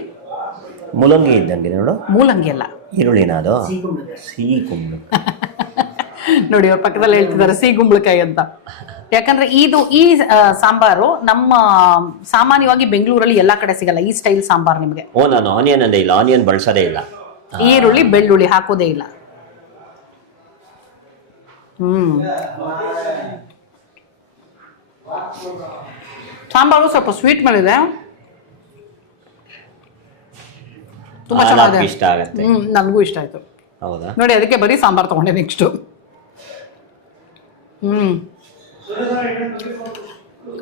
ಮೂಲಂಗಿ ಇದ್ದಂಗೆ ನೋಡು. ಮೂಲಂಗಿ ಅಲ್ಲ, ಈರುಳ್ಳಿನ ಅದು ಸಿಹಿ ಕುಂಬಳ. ನೋಡಿ ಅವ್ರ ಪಕ್ಕದಲ್ಲಿ ಹೇಳ್ತಿದ್ದಾರೆ ಸಿಹಿ ಕುಂಬಳಕಾಯಿ ಅಂತ. ಯಾಕಂದ್ರೆ ಈ ಸಾಂಬಾರು ನಮ್ಮ ಸಾಮಾನ್ಯವಾಗಿ ಬೆಂಗಳೂರಲ್ಲಿ ಎಲ್ಲಾ ಕಡೆ ಸಿಗಲ್ಲ ಈ ಸ್ಟೈಲ್ ಸಾಂಬಾರ್ ನಿಮಗೆ. ಓ, ನಾನು ಆನಿಯನ್ ಅಂದೇ ಇಲ್ಲ, ಆನಿಯನ್ ಬಳಸೋದೇ ಇಲ್ಲ. ಈರುಳ್ಳಿ ಬೆಳ್ಳುಳ್ಳಿ ಹಾಕೋದೇ ಇಲ್ಲ. ಸಾಂಬಾರು ಸ್ವಲ್ಪ ಸ್ವೀಟ್ ಮೇಲಿದೆ, ತುಂಬಾ ಚೆನ್ನಾಗಿದೆ. ಇಷ್ಟ ಆಗುತ್ತೆ. ನನಗೂ ಇಷ್ಟ ಆಯ್ತು. ಹೌದಾ? ನೋಡಿ, ಅದಕ್ಕೆ ಬರೀ ಸಾಂಬಾರ್ ತಗೊಂಡೆ ನೆಕ್ಸ್ಟ್.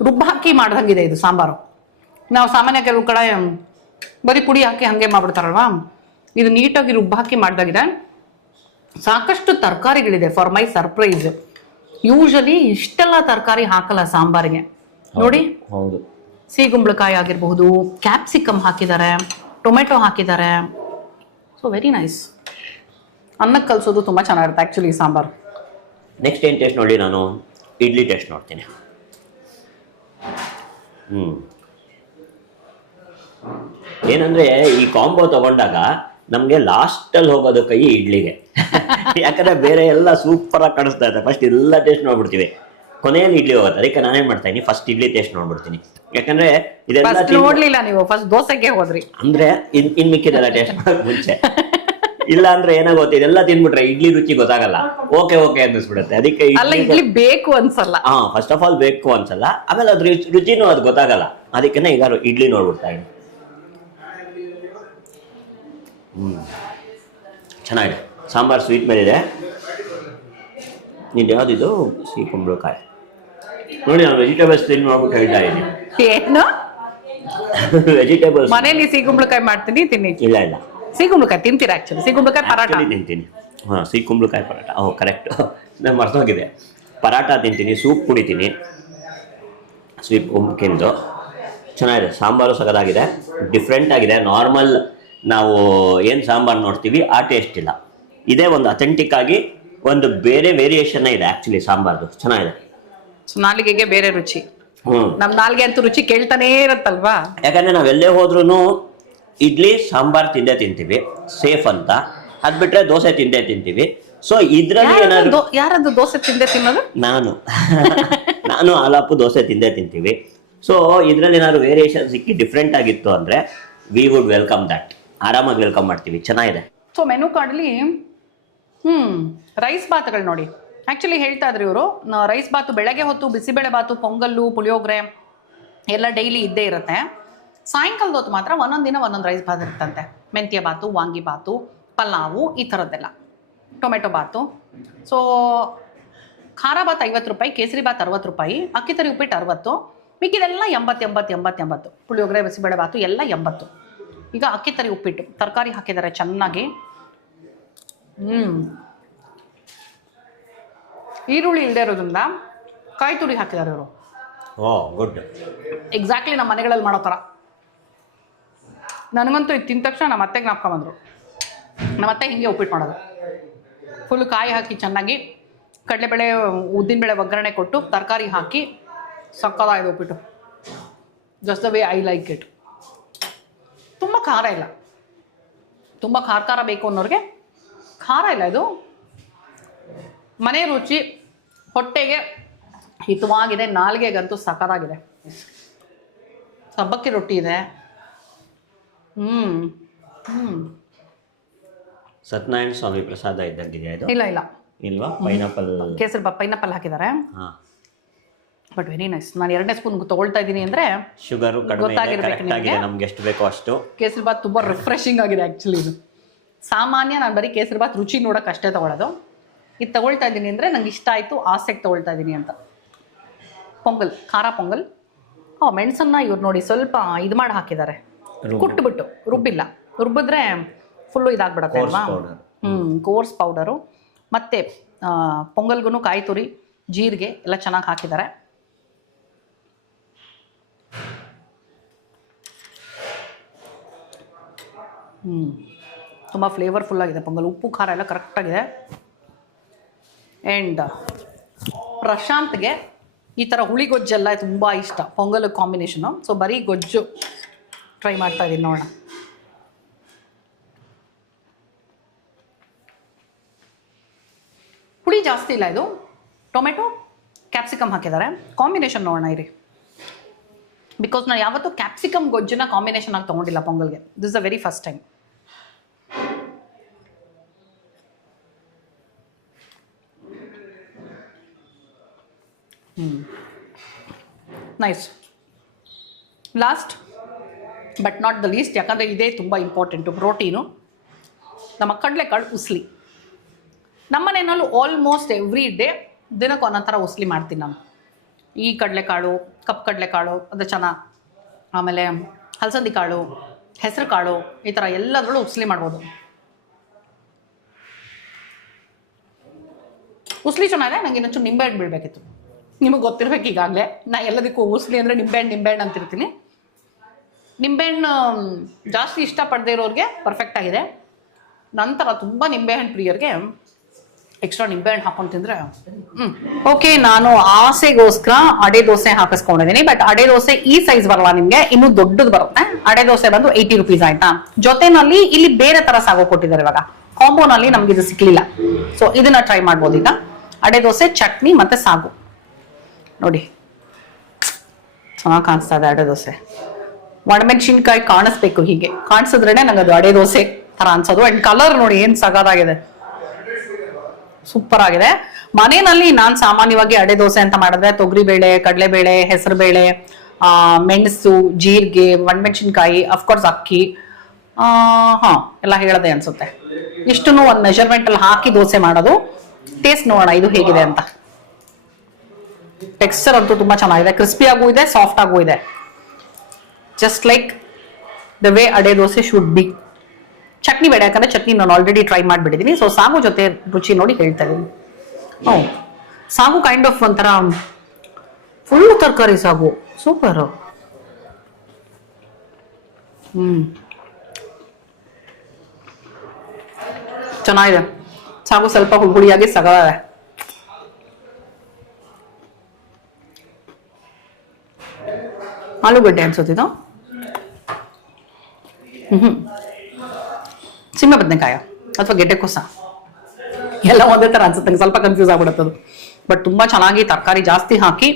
ರುಬ್ಬ ಹಾಕಿ ಮಾಡ್ದಂಗಿದೆ ಇದು ಸಾಂಬಾರು. ನಾವು ಸಾಮಾನ್ಯ ಕೆಲವು ಕಡೆ ಬರೀ ಪುಡಿ ಹಾಕಿ ಹಂಗೆ ಮಾಡ್ಬಿಡ್ತಾರಲ್ವಾ, ಇದು ನೀಟಾಗಿ ರುಬ್ಬ ಹಾಕಿ ಮಾಡ್ದಾಗಿದೆ. ಸಾಕಷ್ಟು ತರಕಾರಿಗಳಿದೆ. ಫಾರ್ ಮೈ ಸರ್ಪ್ರೈಸ್, ಯೂಶಲಿ ಇಷ್ಟೆಲ್ಲ ತರಕಾರಿ ಹಾಕಲ್ಲ ಸಾಂಬಾರಿಗೆ. ನೋಡಿ, ಹೌದು, ಸಿಹಿಗುಂಬಳಕಾಯಿ ಆಗಿರಬಹುದು, ಕ್ಯಾಪ್ಸಿಕಮ್ ಹಾಕಿದ್ದಾರೆ, ಟೊಮೆಟೊ ಹಾಕಿದ್ದಾರೆ. So very nice. ಅನ್ನಕ್ಕೆ ಕಲಿಸೋದು ತುಂಬ ಚೆನ್ನಾಗಿರುತ್ತೆ ಆ್ಯಕ್ಚುಲಿ ಈ ಸಾಂಬಾರು. ನೆಕ್ಸ್ಟ್ ಏನು ಟೇಸ್ಟ್ ನೋಡಿ, ನಾನು ಇಡ್ಲಿ ಟೇಸ್ಟ್ ನೋಡ್ತೀನಿ. ಏನಂದರೆ ಈ ಕಾಂಬೋ ತಗೊಂಡಾಗ ನಮಗೆ ಲಾಸ್ಟಲ್ಲಿ ಹೋಗೋದು ಕೈ ಇಡ್ಲಿಗೆ. ಯಾಕಂದರೆ ಬೇರೆ ಎಲ್ಲ ಸೂಪರಾಗಿ ಕಾಣಿಸ್ತಾ ಇದೆ. ಫಸ್ಟ್ ಎಲ್ಲ ಟೇಸ್ಟ್ ನೋಡ್ಬಿಡ್ತೀವಿ, ಕೊನೆಯಲ್ಲಿ ಇಡ್ಲಿ ಹೋಗುತ್ತೆ. ಅದಕ್ಕೆ ನಾನೇನು ಮಾಡ್ತಾ ಇದ್ದೀನಿ, ಫಸ್ಟ್ ಇಡ್ಲಿ ಟೇಸ್ಟ್ ನೋಡ್ಬಿಡ್ತೀನಿ. ಯಾಕಂದ್ರೆ ಇದೆಲ್ಲ ನೋಡ್ಲಿಲ್ಲ ನೀವು, ಫಸ್ಟ್ ದೋಸೆಗೆ ಹೋದ್ರಿ ಅಂದ್ರೆ ಇನ್ ಮಿಕ್ಕಿದೆಲ್ಲ ಟೇಸ್ಟ್ ಮಾಡೋಕೆ ಮುಂಚೆ. ಇಲ್ಲ ಅಂದ್ರೆ ಏನಾಗುತ್ತೆ, ಇದೆಲ್ಲ ತಿನ್ಬಿಟ್ರೆ ಇಡ್ಲಿ ರುಚಿ ಗೊತ್ತಾಗಲ್ಲ. ಓಕೆ ಓಕೆ ಅನ್ನಿಸ್ಬಿಡುತ್ತೆ. ಅದಕ್ಕೆ ಇಡ್ಲಿ ಬೇಕು ಅನ್ಸಲ್ಲ. ಫಸ್ಟ್ ಆಫ್ ಆಲ್ ಬೇಕು ಅನ್ಸಲ್ಲ, ಆಮೇಲೆ ಅದ್ರ ರುಚಿನೂ ಅದು ಗೊತ್ತಾಗಲ್ಲ. ಅದಕ್ಕೆ ಈಗ ಇಡ್ಲಿ ನೋಡ್ಬಿಡ್ತಾ ಇದ್ದೀನಿ. ಚೆನ್ನಾಗಿದೆ. ಸಾಂಬಾರ್ ಸ್ವೀಟ್ ಮೇಲಿದೆ. ಇದು ಯಾವುದಿದು? ಸಿಹಿ ಕುಂಬಳಕಾಯಿ. ನೋಡಿ, ನಾನು ವೆಜಿಟೇಬಲ್ಸ್ ತಿಂದು ಮಾಡ್ಬಿಟ್ಟು ಹೇಳ್ತಾ ಇದ್ದೀನಿ. ಏನು ವೆಜಿಟೇಬಲ್ಸ್ ಮನೇಲಿ ಸಿಹಿ ಕುಂಬಳಕಾಯಿ ಮಾಡ್ತೀನಿ, ತಿನ್ನಿ. ಇಲ್ಲ ಇಲ್ಲ, ಸಿಹಿ ಕುಂಬಳಕಾಯಿ ತಿಂತೀರಾ? ಆಕ್ಚುಲಿ ಸಿಹಿ ಕುಂಬಳಕಾಯಿ ಪರಾಟ ತಿಂತೀನಿ. ಹಾಂ ಸಿಹಿ ಕುಂಬಳಕಾಯಿ ಪರಾಟ ಕರೆಕ್ಟ್. ನಾನು ಮರ್ತೋಗಿದೆ. ಪರಾಟ ತಿಂತೀನಿ, ಸೂಪ್ ಕುಡಿತೀನಿ ಸ್ವೀಟ್ ಕುಂಬ್ಕಿಂದು. ಚೆನ್ನಾಗಿದೆ. ಸಾಂಬಾರು ಸಗದಾಗಿದೆ, ಡಿಫ್ರೆಂಟ್ ಆಗಿದೆ. ನಾರ್ಮಲ್ ನಾವು ಏನು ಸಾಂಬಾರು ನೋಡ್ತೀವಿ ಆ ಟೇಸ್ಟ್ ಇಲ್ಲ. ಇದೇ ಒಂದು ಅಥೆಂಟಿಕ್ ಆಗಿ ಒಂದು ಬೇರೆ ವೇರಿಯೇಷನ್ ಇದೆ ಆ್ಯಕ್ಚುಲಿ ಸಾಂಬಾರ್ದು. ಚೆನ್ನಾಗಿದೆ. ನಾಲಿಗೆಗೆ ಬೇರೆ ರುಚಿ. ನಮ್ ನಾಲ್ಗೆ ಅಂತೂ ರುಚಿ ಕೇಳ್ತಾನೆ ಇರತ್ತಲ್ವಾ. ಯಾಕಂದ್ರೆ ನಾವೆಲ್ಲೇ ಹೋದ್ರೂ ಇಡ್ಲಿ ಸಾಂಬಾರ್ ತಿಂತೀವಿ ಸೇಫ್ ಅಂತ. ಅದ್ ಬಿಟ್ರೆ ದೋಸೆ ತಿಂತೀವಿ. ಸೊ ಇದ್ರಲ್ಲಿ ಏನಾದ್ರು ಯಾರದು ದೋಸೆ ತಿನ್ನೋದು? ನಾನು ಆಲಾಪು ದೋಸೆ ತಿಂತೀವಿ. ಸೊ ಇದ್ರಲ್ಲಿ ಏನಾದ್ರು ವೇರಿಯೇಷನ್ ಸಿಕ್ಕಿ ಡಿಫ್ರೆಂಟ್ ಆಗಿತ್ತು ಅಂದ್ರೆ ವಿ ವುಡ್ ವೆಲ್ಕಮ್ ದಟ್. ಆರಾಮಾಗಿ ವೆಲ್ಕಮ್ ಮಾಡ್ತೀವಿ. ಚೆನ್ನಾಗಿದೆ. ಸೊ ಮೆನು ಕಾರ್ಡಲ್ಲಿ ರೈಸ್ ಬಾತ್ಗಳು ನೋಡಿ. ಆ್ಯಕ್ಚುಲಿ ಹೇಳ್ತಾ ಇದ್ರು ಇವರು, ರೈಸ್ ಬಾತು ಬೆಳಗ್ಗೆ ಹೊತ್ತು ಬಿಸಿಬೇಳೆ ಬಾತು, ಪೊಂಗಲ್ಲು, ಪುಳಿಯೋಗರೆ ಎಲ್ಲ ಡೈಲಿ ಇದ್ದೇ ಇರುತ್ತೆ. ಸಾಯಂಕಾಲದ ಹೊತ್ತು ಮಾತ್ರ ಒಂದೊಂದು ರೈಸ್ ಬಾತ್ ಇರ್ತಂತೆ. ಮೆಂತ್ಯ ಬಾತು, ವಾಂಗಿ ಬಾತು, ಪಲಾವು, ಈ ಥರದ್ದೆಲ್ಲ, ಟೊಮೆಟೊ ಬಾತು. ಸೊ ಖಾರ ಬಾತ್ 50 ರೂಪಾಯಿ, ಕೇಸರಿ ಬಾತ್ 60 ರೂಪಾಯಿ, ಅಕ್ಕಿ ತರಿ ಉಪ್ಪಿಟ್ಟು 60, ಮಿಕ್ಕಿದೆಲ್ಲ 80. ಪುಳಿಯೋಗರೆ, ಬಿಸಿಬೇಳೆ ಬಾತು ಎಲ್ಲ 80. ಈಗ ಅಕ್ಕಿ ತರಿ ಉಪ್ಪಿಟ್ಟು ತರಕಾರಿ ಹಾಕಿದ್ದಾರೆ ಚೆನ್ನಾಗಿ. ಈರುಳ್ಳಿ ಇಲ್ಲದೆ ಇರೋದ್ರಿಂದ ಕಾಯಿ ತುರಿ ಹಾಕಿದ್ದಾರೆ ಇವರು. ಗುಡ್. ಎಕ್ಸಾಕ್ಟ್ಲಿ ನಮ್ಮ ಮನೆಗಳಲ್ಲಿ ಮಾಡೋ ಥರ. ನನಗಂತೂ ಇದು ತಿಂದ ತಕ್ಷಣ ನಮ್ಮ ಅತ್ತೆಗೆ ಜ್ಞಾಪಕ ಬಂದರು. ನಮ್ಮ ಅತ್ತೆ ಹಿಂಗೆ ಉಪ್ಪಿಟ್ಟು ಮಾಡೋದು. ಫುಲ್ ಕಾಯಿ ಹಾಕಿ ಚೆನ್ನಾಗಿ ಕಡಲೆಬೇಳೆ, ಉದ್ದಿನಬೇಳೆ ಒಗ್ಗರಣೆ ಕೊಟ್ಟು ತರಕಾರಿ ಹಾಕಿ ಸಕ್ಕತ್ತಾಗಿದೆ ಉಪ್ಪಿಟ್ಟು. Just the way I like it. ತುಂಬ ಖಾರ ಇಲ್ಲ. ತುಂಬ ಖಾರ ಬೇಕು ಅನ್ನೋರಿಗೆ ಖಾರ ಇಲ್ಲ. ಇದು ಮನೆ ರುಚಿ, ಹೊಟ್ಟೆಗೆ ಹಿತವಾಗಿದೆ, ನಾಲ್ಗೆಗಂತೂ ಸಕ್ಕತ್ತಾಗಿದೆ. ಸಬ್ಬಕ್ಕಿ ರೊಟ್ಟಿ ಇದೆ. ಸತ್ಯನಾರಾಯಣ ಸ್ವಾಮಿ ಪ್ರಸಾದ ಇದ್ದಂಗಿದೆ ಇದು. ಇಲ್ಲ ಇಲ್ವಾ? ಪೈನಾಪಲ್, ಕೇಸರಿ ಪೈನಾಪಲ್ ಹಾಕಿದ್ದಾರೆ. But very nice. ನಾನು 2ನೇ ಸ್ಪೂನ್ ತಗೊಳ್ತಾ ಇದ್ದೀನಿ ಅಂದ್ರೆ ಶುಗರ್ ಗೊತ್ತಾಗಿರ್ಬೇಕು ನಮ್ಗೆ ಎಷ್ಟು ಬೇಕೋ ಅಷ್ಟು. ಕೇಸರಿ ಬಾತ್ ತುಂಬಾ ರಿಫ್ರೆಶಿಂಗ್ ಆಗಿದೆ ಆಕ್ಚುಲಿ. ಇದು ಸಾಮಾನ್ಯ ನಾನು ಬರೀ ಕೇಸರಿ ಬಾತ್ ರುಚಿ ನೋಡೋಕೆ ಅಷ್ಟೇ ತಗೊಳ್ಳೋದು. ಇದು ತಗೊಳ್ತಾ ಇದ್ದೀನಿ ಅಂದರೆ ನಂಗೆ ಇಷ್ಟ ಆಯಿತು, ಆಸೆಗೆ ತಗೊಳ್ತಾ ಇದ್ದೀನಿ ಅಂತ. ಪೊಂಗಲ್, ಖಾರ ಪೊಂಗಲ್. ಮೆಣಸನ್ನ ಇವ್ರು ನೋಡಿ ಸ್ವಲ್ಪ ಇದು ಮಾಡಿ ಹಾಕಿದ್ದಾರೆ, ಕುಟ್ಬಿಟ್ಟು, ರುಬ್ಬಿಲ್ಲ. ರುಬ್ಬಿದ್ರೆ ಫುಲ್ಲು ಇದಾಗ್ಬಿಡತ್ತೆ ಅಲ್ವಾ. Course powder. ಮತ್ತು ಪೊಂಗಲ್ಗೂ ಕಾಯಿ ತುರಿ, ಜೀರಿಗೆ ಎಲ್ಲ ಚೆನ್ನಾಗಿ ಹಾಕಿದ್ದಾರೆ. ತುಂಬ ಫ್ಲೇವರ್ಫುಲ್ ಆಗಿದೆ ಪೊಂಗಲ್. ಉಪ್ಪು ಖಾರ ಎಲ್ಲ ಕರೆಕ್ಟಾಗಿದೆ. ಆ್ಯಂಡ್ ಪ್ರಶಾಂತ್ಗೆ ಈ ಥರ ಹುಳಿ ಗೊಜ್ಜೆಲ್ಲ ತುಂಬ ಇಷ್ಟ, ಪೊಂಗಲ್ ಕಾಂಬಿನೇಷನು. ಸೊ ಬರೀ ಗೊಜ್ಜು ಟ್ರೈ ಮಾಡ್ತಾ ಇದ್ದೀನಿ, ನೋಡೋಣ. ಹುಳಿ ಜಾಸ್ತಿ ಇಲ್ಲ. ಇದು ಟೊಮೆಟೊ ಕ್ಯಾಪ್ಸಿಕಮ್ ಹಾಕಿದ್ದಾರೆ. ಕಾಂಬಿನೇಷನ್ ನೋಡೋಣ ಇರಿ. ಬಿಕಾಸ್ ನಾನು ಯಾವತ್ತೂ ಕ್ಯಾಪ್ಸಿಕಮ್ ಗೊಜ್ಜನ್ನ ಕಾಂಬಿನೇಷನ್ ಆಗಿ ತೊಗೊಂಡಿಲ್ಲ ಪೊಂಗಲ್ಗೆ. This is the very first time. Nice. Last but not the least, ಯಾಕಂದರೆ ಇದೇ ತುಂಬ ಇಂಪಾರ್ಟೆಂಟು, ಪ್ರೋಟೀನು. ನಮ್ಮ ಕಡಲೆಕಾಳು ಉಸ್ಲಿ. ನಮ್ಮ ಮನೆಯಲ್ಲೂ ಆಲ್ಮೋಸ್ಟ್ ಎವ್ರಿ ಡೇ ದಿನಕ್ಕೆ ಒಂದೊಂಥರ ಉಸ್ಲಿ ಮಾಡ್ತೀನಿ ನಾನು. ಈ ಕಡಲೆಕಾಳು, ಕಪ್ಪು ಕಡಲೆಕಾಳು, ಅದು ಚೆನ್ನಾಗಿ, ಆಮೇಲೆ ಹಲಸಂದಿ ಕಾಳು, ಹೆಸರು ಕಾಳು, ಈ ಥರ ಎಲ್ಲದರಲ್ಲೂ ಉಸ್ಲಿ ಮಾಡ್ಬೋದು. ಉಸ್ಲಿ ಚೆನ್ನಾಗಿದೆ. ನನಗೆ ಇನ್ನೊಂಚೂರು ನಿಂಬೆಹಣ್ಣು ಬೀಳಬೇಕಿತ್ತು. ನಿಮಗೆ ಗೊತ್ತಿರಬೇಕು ಈಗಾಗಲೇ, ನಾ ಎಲ್ಲದಕ್ಕೂ ಉಸ್ಲಿ ಅಂದರೆ ನಿಂಬೆಹಣ್ಣು ಅಂತಿರ್ತೀನಿ. ನಿಂಬೆಹಣ್ಣು ಜಾಸ್ತಿ ಇಷ್ಟಪಡದೇ ಇರೋರಿಗೆ ಪರ್ಫೆಕ್ಟ್ ಆಗಿದೆ. ನಂತರ ತುಂಬ ನಿಂಬೆಹಣ್ಣು ಪ್ರಿಯರಿಗೆ ಎಕ್ಸ್ಟ್ರಾ ನಿಂಬೆಹಣ್ಣು ಹಾಕೊಂಡು ತಿಂದರೆ ಓಕೆ. ನಾನು ಆಸೆಗೋಸ್ಕರ ಅಡೆ ದೋಸೆ ಹಾಕಿಸ್ಕೊಂಡಿದ್ದೀನಿ. ಬಟ್ ಅಡೆ ದೋಸೆ ಈ ಸೈಜ್ ಬರಲ್ಲ, ನಿಮಗೆ ಇನ್ನೂ ದೊಡ್ಡದು ಬರುತ್ತೆ. ಅಡೆ ದೋಸೆ ಬಂದು 80 ರೂಪೀಸ್ ಆಯ್ತಾ. ಜೊತೆನಲ್ಲಿ ಇಲ್ಲಿ ಬೇರೆ ಥರ ಸಾಗು ಕೊಟ್ಟಿದ್ದಾರೆ. ಇವಾಗ ಕಾಂಬೋನಲ್ಲಿ ನಮ್ಗೆ ಇದು ಸಿಕ್ಲಿಲ್ಲ. ಸೊ ಇದನ್ನ ಟ್ರೈ ಮಾಡ್ಬೋದು. ಈಗ ಅಡೆ ದೋಸೆ, ಚಟ್ನಿ ಮತ್ತೆ ಸಾಗು ನೋಡಿ, ಚೆನ್ನಾಗಿ ಕಾಣಿಸ್ತಾ ಇದೆ. ಅಡೆ ದೋಸೆ ಒಣಮೆಣಸಿನ್ಕಾಯಿ ಕಾಣಿಸ್ಬೇಕು, ಹೀಗೆ ಕಾಣಿಸಿದ್ರೇನೆ ನಂಗೆ ಅದು ಅಡೆ ದೋಸೆ ಥರ ಅನ್ಸೋದು. ಅಂಡ್ ಕಲರ್ ನೋಡಿ ಏನು ಸಗದಾಗಿದೆ, ಸೂಪರ್ ಆಗಿದೆ. ಮನೆಯಲ್ಲಿ ನಾನು ಸಾಮಾನ್ಯವಾಗಿ ಅಡೆ ದೋಸೆ ಅಂತ ಮಾಡಿದ್ರೆ ತೊಗರಿಬೇಳೆ, ಕಡಲೆಬೇಳೆ, ಹೆಸರುಬೇಳೆ, ಮೆಣಸು, ಜೀರಿಗೆ, ಒಣಮೆಣಸಿನ್ಕಾಯಿ, ಅಫ್ಕೋರ್ಸ್ ಅಕ್ಕಿ, ಎಲ್ಲ ಹೇಳದೆ ಅನ್ಸುತ್ತೆ. ಇಷ್ಟನ್ನು ಒಂದು ಮೆಜರ್ಮೆಂಟಲ್ಲಿ ಹಾಕಿ ದೋಸೆ ಮಾಡೋದು. ಟೇಸ್ಟ್ ನೋಡೋಣ ಇದು ಹೇಗಿದೆ ಅಂತ. ಟೆಕ್ಸ್ಚರ್ ಅಂತೂ ತುಂಬಾ ಚೆನ್ನಾಗಿದೆ, ಕ್ರಿಸ್ಪಿ ಆಗೂ ಇದೆ, ಸಾಫ್ಟ್ ಆಗೂ ಇದೆ. ಜಸ್ಟ್ ಲೈಕ್ ದ ವೇ ಅಡೆ ದೋಸೆ ಶುಡ್ ಬಿ. ಚಟ್ನಿ ಬೇಡ, ಯಾಕಂದ್ರೆ ಚಟ್ನಿ ನಾನು ಆಲ್ರೆಡಿ ಟ್ರೈ ಮಾಡಿಬಿಟ್ಟಿದ್ದೀನಿ. ಸೊ ಸಾಗು ಜೊತೆ ರುಚಿ ನೋಡಿ ಹೇಳ್ತಾ ಇದ್ದೀನಿ. ಸಾಗು ಕೈಂಡ್ ಆಫ್ ಒಂಥರ ಫುಲ್ ತರಕಾರಿ ಸಾಗು, ಸೂಪರ್. ಚೆನ್ನಾಗಿದೆ ಸಾಗು, ಸ್ವಲ್ಪ ಹುಳಿಯಾಗಿ ಸಗಳೆ. ಆಲೂಗಡ್ಡೆ ಅನ್ಸುತ್ತಿದ್ದು, ಸಿಮ್ಮೆ ಬದನೆಕಾಯ ಅಥವಾ ಗೆಡ್ಡೆಕೋಸ ಎಲ್ಲ ಒಂದೇ ತರ ಅನ್ಸುತ್ತೆ, ಸ್ವಲ್ಪ ಕನ್ಫ್ಯೂಸ್ ಆಗ್ಬಿಡುತ್ತದು. ಬಟ್ ತುಂಬಾ ಚೆನ್ನಾಗಿ ತರಕಾರಿ ಜಾಸ್ತಿ ಹಾಕಿ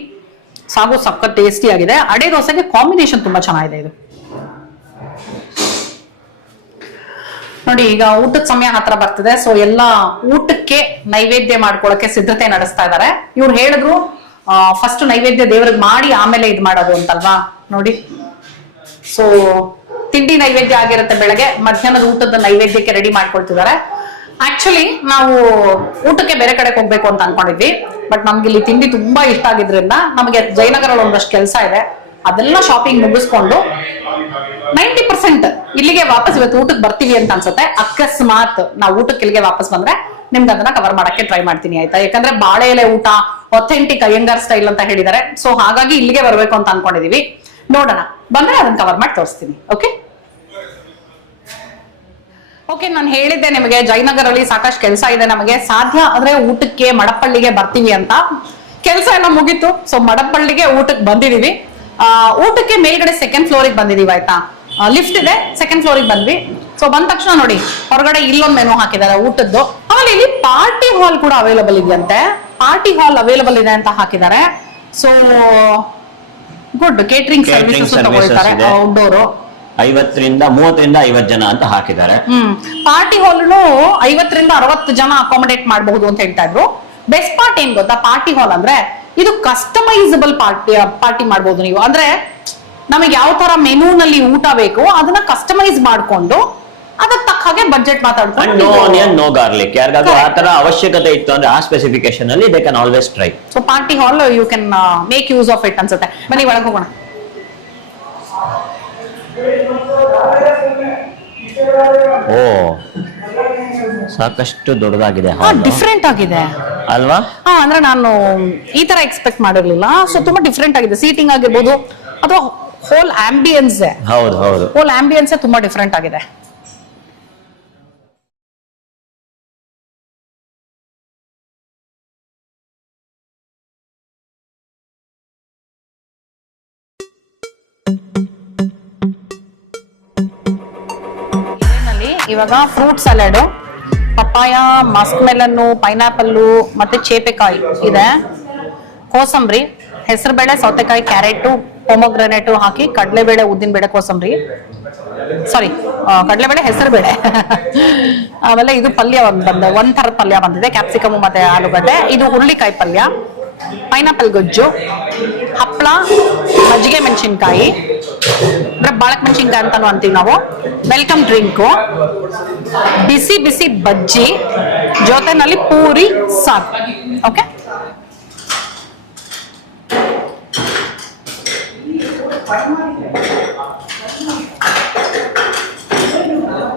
ಸಾಗು ಸಖತ್ ಟೇಸ್ಟಿ ಆಗಿದೆ. ಅಡೆ ದೋಸೆಗೆ ಕಾಂಬಿನೇಷನ್ ತುಂಬಾ ಚೆನ್ನಾಗಿದೆ ಇದು. ನೋಡಿ ಈಗ ಊಟದ ಸಮಯ ಹತ್ರ ಬರ್ತಿದೆ. ಸೊ ಎಲ್ಲ ಊಟಕ್ಕೆ ನೈವೇದ್ಯ ಮಾಡ್ಕೊಳಕ್ಕೆ ಸಿದ್ಧತೆ ನಡೆಸ್ತಾ ಇದ್ದಾರೆ. ಇವ್ರು ಹೇಳಿದ್ರು ಫಸ್ಟ್ ನೈವೇದ್ಯ ದೇವ್ರಿಗೆ ಮಾಡಿ ಆಮೇಲೆ ಇದ್ ಮಾಡೋದು ಅಂತಲ್ವಾ. ನೋಡಿ, ಸೊ ತಿಂಡಿ ನೈವೇದ್ಯ ಆಗಿರುತ್ತೆ ಬೆಳಗ್ಗೆ, ಮಧ್ಯಾಹ್ನದ ಊಟದ ನೈವೇದ್ಯಕ್ಕೆ ರೆಡಿ ಮಾಡ್ಕೊಳ್ತಿದ್ದಾರೆ. ಆಕ್ಚುಲಿ ನಾವು ಊಟಕ್ಕೆ ಬೇರೆ ಕಡೆಗೆ ಹೋಗ್ಬೇಕು ಅಂತ ಅನ್ಕೊಂಡಿದ್ವಿ, ಬಟ್ ನಮ್ಗೆ ಇಲ್ಲಿ ತಿಂಡಿ ತುಂಬಾ ಇಷ್ಟ ಆಗಿದ್ರಿಂದ ನಮಗೆ ಜಯನಗರಲ್ಲಿ ಒಂದಷ್ಟು ಕೆಲಸ ಇದೆ, ಅದೆಲ್ಲ ಶಾಪಿಂಗ್ ಮುಗಿಸ್ಕೊಂಡು 90% ಇಲ್ಲಿಗೆ ವಾಪಸ್ ಇವತ್ತು ಊಟಕ್ಕೆ ಬರ್ತೀವಿ ಅಂತ ಅನ್ಸುತ್ತೆ. ಅಕಸ್ಮಾತ್ ನಾವು ಊಟಕ್ಕೆ ಇಲ್ಲಿಗೆ ವಾಪಸ್ ಬಂದ್ರೆ ನಿಮ್ಗೆ ಅದನ್ನ ಕವರ್ ಮಾಡಕ್ಕೆ ಟ್ರೈ ಮಾಡ್ತೀನಿ, ಆಯ್ತಾ? ಯಾಕಂದ್ರೆ ಬಾಳೆ ಎಲೆ ಊಟ ಅಥೆಂಟಿಕ್ ಅಯ್ಯಂಗಾರ್ ಸ್ಟೈಲ್ ಅಂತ ಹೇಳಿದ್ದಾರೆ. ಸೊ ಹಾಗಾಗಿ ಇಲ್ಲಿಗೆ ಬರ್ಬೇಕು ಅಂತ ಅನ್ಕೊಂಡಿದೀವಿ. ನೋಡೋಣ, ಬಂದ್ರೆ ಅದನ್ನ ಕವರ್ ಮಾಡಿ ತೋರಿಸ್ತೀನಿ. ಓಕೆ ಓಕೆ, ನಾನು ಹೇಳಿದ್ದೆ ನಿಮಗೆ ಜಯನಗರಲ್ಲಿ ಸಾಕಷ್ಟು ಕೆಲಸ ಇದೆ ನಮಗೆ. ಸಾಧ್ಯ ಆದ್ರೆ ಊಟಕ್ಕೆ ಮಡಪಳ್ಳಿಗೆ ಬರ್ತೀವಿ ಅಂತ. ಕೆಲಸ ಎಲ್ಲ ಮುಗೀತು. ಸೊ ಮಡಪಳ್ಳಿಗೆ ಊಟಕ್ಕೆ ಬಂದಿದೀವಿ. ಊಟಕ್ಕೆ ಮೇಲ್ಗಡೆ ಸೆಕೆಂಡ್ ಫ್ಲೋರಿಗೆ ಬಂದಿದೀವಿ, ಆಯ್ತಾ? ಲಿಫ್ಟ್ ಇದೆ, ಸೆಕೆಂಡ್ ಫ್ಲೋರಿಗೆ ಬಂದ್ವಿ. ಸೊ ಬಂದ ತಕ್ಷಣ ನೋಡಿ ಹೊರಗಡೆ ಇಲ್ಲೊಂದು ಮೆನು ಹಾಕಿದ್ದಾರೆ ಊಟದ್ದು. ಆಮೇಲೆ ಇಲ್ಲಿ ಪಾರ್ಟಿ ಹಾಲ್ ಕೂಡ ಅವೈಲಬಲ್ ಇದೆಯಂತೆ. ಪಾರ್ಟಿ ಹಾಲ್ ಅವೈಲಬಲ್ ಇದೆ ಅಂತ ಹಾಕಿದ್ದಾರೆ. ಸೊ ಗುಡ್, ಕೇಟರಿಂಗ್ ಸರ್ವಿಸಸ್ ತಗೊಳ್ತಾರೆ. ಔಟ್ಡೋರ್ 50 ರಿಂದ 50 ಜನ ಅಂತ ಹಾಕಿದ್ದಾರೆ. ಪಾರ್ಟಿ ಹಾಲ್ 50 ರಿಂದ 60 ಜನ ಅಕಾಮಡೇಟ್ ಮಾಡಬಹುದು ಅಂತ ಹೇಳ್ತಾ ಇದ್ರು. ಬೆಸ್ಟ್ ಪಾರ್ಟ್ ಏನ್ ಗೊತ್ತಾ, ಪಾರ್ಟಿ ಹಾಲ್ ಅಂದ್ರೆ ಇದು ಕಸ್ಟಮೈಸಬಲ್ ಪಾರ್ಟಿ ಮಾಡಬಹುದು ನೀವು. ಅಂದ್ರೆ ನಮಗೆ ಯಾವ ತರ ಮೆನುನಲ್ಲಿ ಊಟ ಬೇಕು ಅದನ್ನ ಕಸ್ಟಮೈಸ್ ಮಾಡ್ಕೊಂಡು ಅದಕ್ಕೆ ತಕ್ಕ ಹಾಗೆ ಬಜೆಟ್ ಮಾತಾಡ್ಕೊಂಡು ನೋ ಆನಿಯನ್ ನೋ ಗಾರ್ಲಿಕ್, ಯಾರಿಗಾದ್ರೂ ಆ ತರ ಅವಶ್ಯಕತೆ ಇತ್ತು ಅಂದ್ರೆ ಆ ಸ್ಪೆಸಿಫಿಕೇಶನ್ ಅಲ್ಲಿ they can always try. So party hall you can make use of it ಅನ್ಸುತ್ತೆ. ಬನ್ನಿ ಒಳಗೆ ಹೋಗೋಣ. ಓ, ಸಾಕಷ್ಟು ದೊಡ್ಡದಾಗಿದೆ, ಡಿಫ್ರೆಂಟ್ ಆಗಿದೆ ಅಲ್ವಾ? ಅಂದ್ರೆ ನಾನು ಈ ತರ ಎಕ್ಸ್ಪೆಕ್ಟ್ ಮಾಡಿರ್ಲಿಲ್ಲ. ಸೊ ತುಂಬಾ ಡಿಫ್ರೆಂಟ್ ಆಗಿದೆ. ಸೀಟಿಂಗ್ ಆಗಿರ್ಬೋದು ಅಥವಾ ಹೋಲ್ ಆಂಬಿಯನ್ಸ್, ಹೌದು ಹೌದು, ಹೋಲ್ ಆಂಬಿಯನ್ಸ್ ತುಂಬಾ ಡಿಫ್ರೆಂಟ್ ಆಗಿದೆ. ಇವಾಗ ಫ್ರೂಟ್ ಸಲಾಡ್, ಪಪ್ಪಾಯ, ಮಸ್ಕ್ ಮೆಲನ್ನು, ಪೈನಾಪಲ್ಲು ಮತ್ತೆ ಚೇಪೆಕಾಯಿ ಇದೆ, ಕೋಸಂಬರಿ, ಹೆಸರುಬೇಳೆ, ಸೌತೆಕಾಯಿ, ಕ್ಯಾರೆಟು, ಪೊಮೊಗ್ರೆನೇಟು ಹಾಕಿ ಕಡಲೆಬೇಳೆ, ಉದ್ದಿನಬೇಳೆ, ಕೋಸಂಬರಿ, ಸಾರಿ ಕಡಲೆಬೇಳೆ, ಹೆಸರುಬೇಳೆ. ಆಮೇಲೆ ಇದು ಪಲ್ಯ ಒಂದ್ ಥರದ ಪಲ್ಯ ಬಂದಿದೆ, ಕ್ಯಾಪ್ಸಿಕಮ್ ಮತ್ತೆ ಆಲೂಗಡ್ಡೆ. ಇದು ಹುರುಳಿಕಾಯಿ ಪಲ್ಯ, ಪೈನಾಪಲ್ ಗೊಜ್ಜು, ಹಪ್ಪಳ, ಮಜ್ಜಿಗೆ ಮೆಣಸಿನ್ಕಾಯಿ, ಬಾಳಕ್ ಮೆಣಸಿನ್ಕಾಯಿ ಅಂತಾನು ಅಂತೀವಿ ನಾವು, ವೆಲ್ಕಮ್ ಡ್ರಿಂಕು, ಬಿಸಿ ಬಿಸಿ ಬಜ್ಜಿ, ಜೊತೆನಲ್ಲಿ ಪೂರಿ, ಸಾಕು. ಓಕೆ,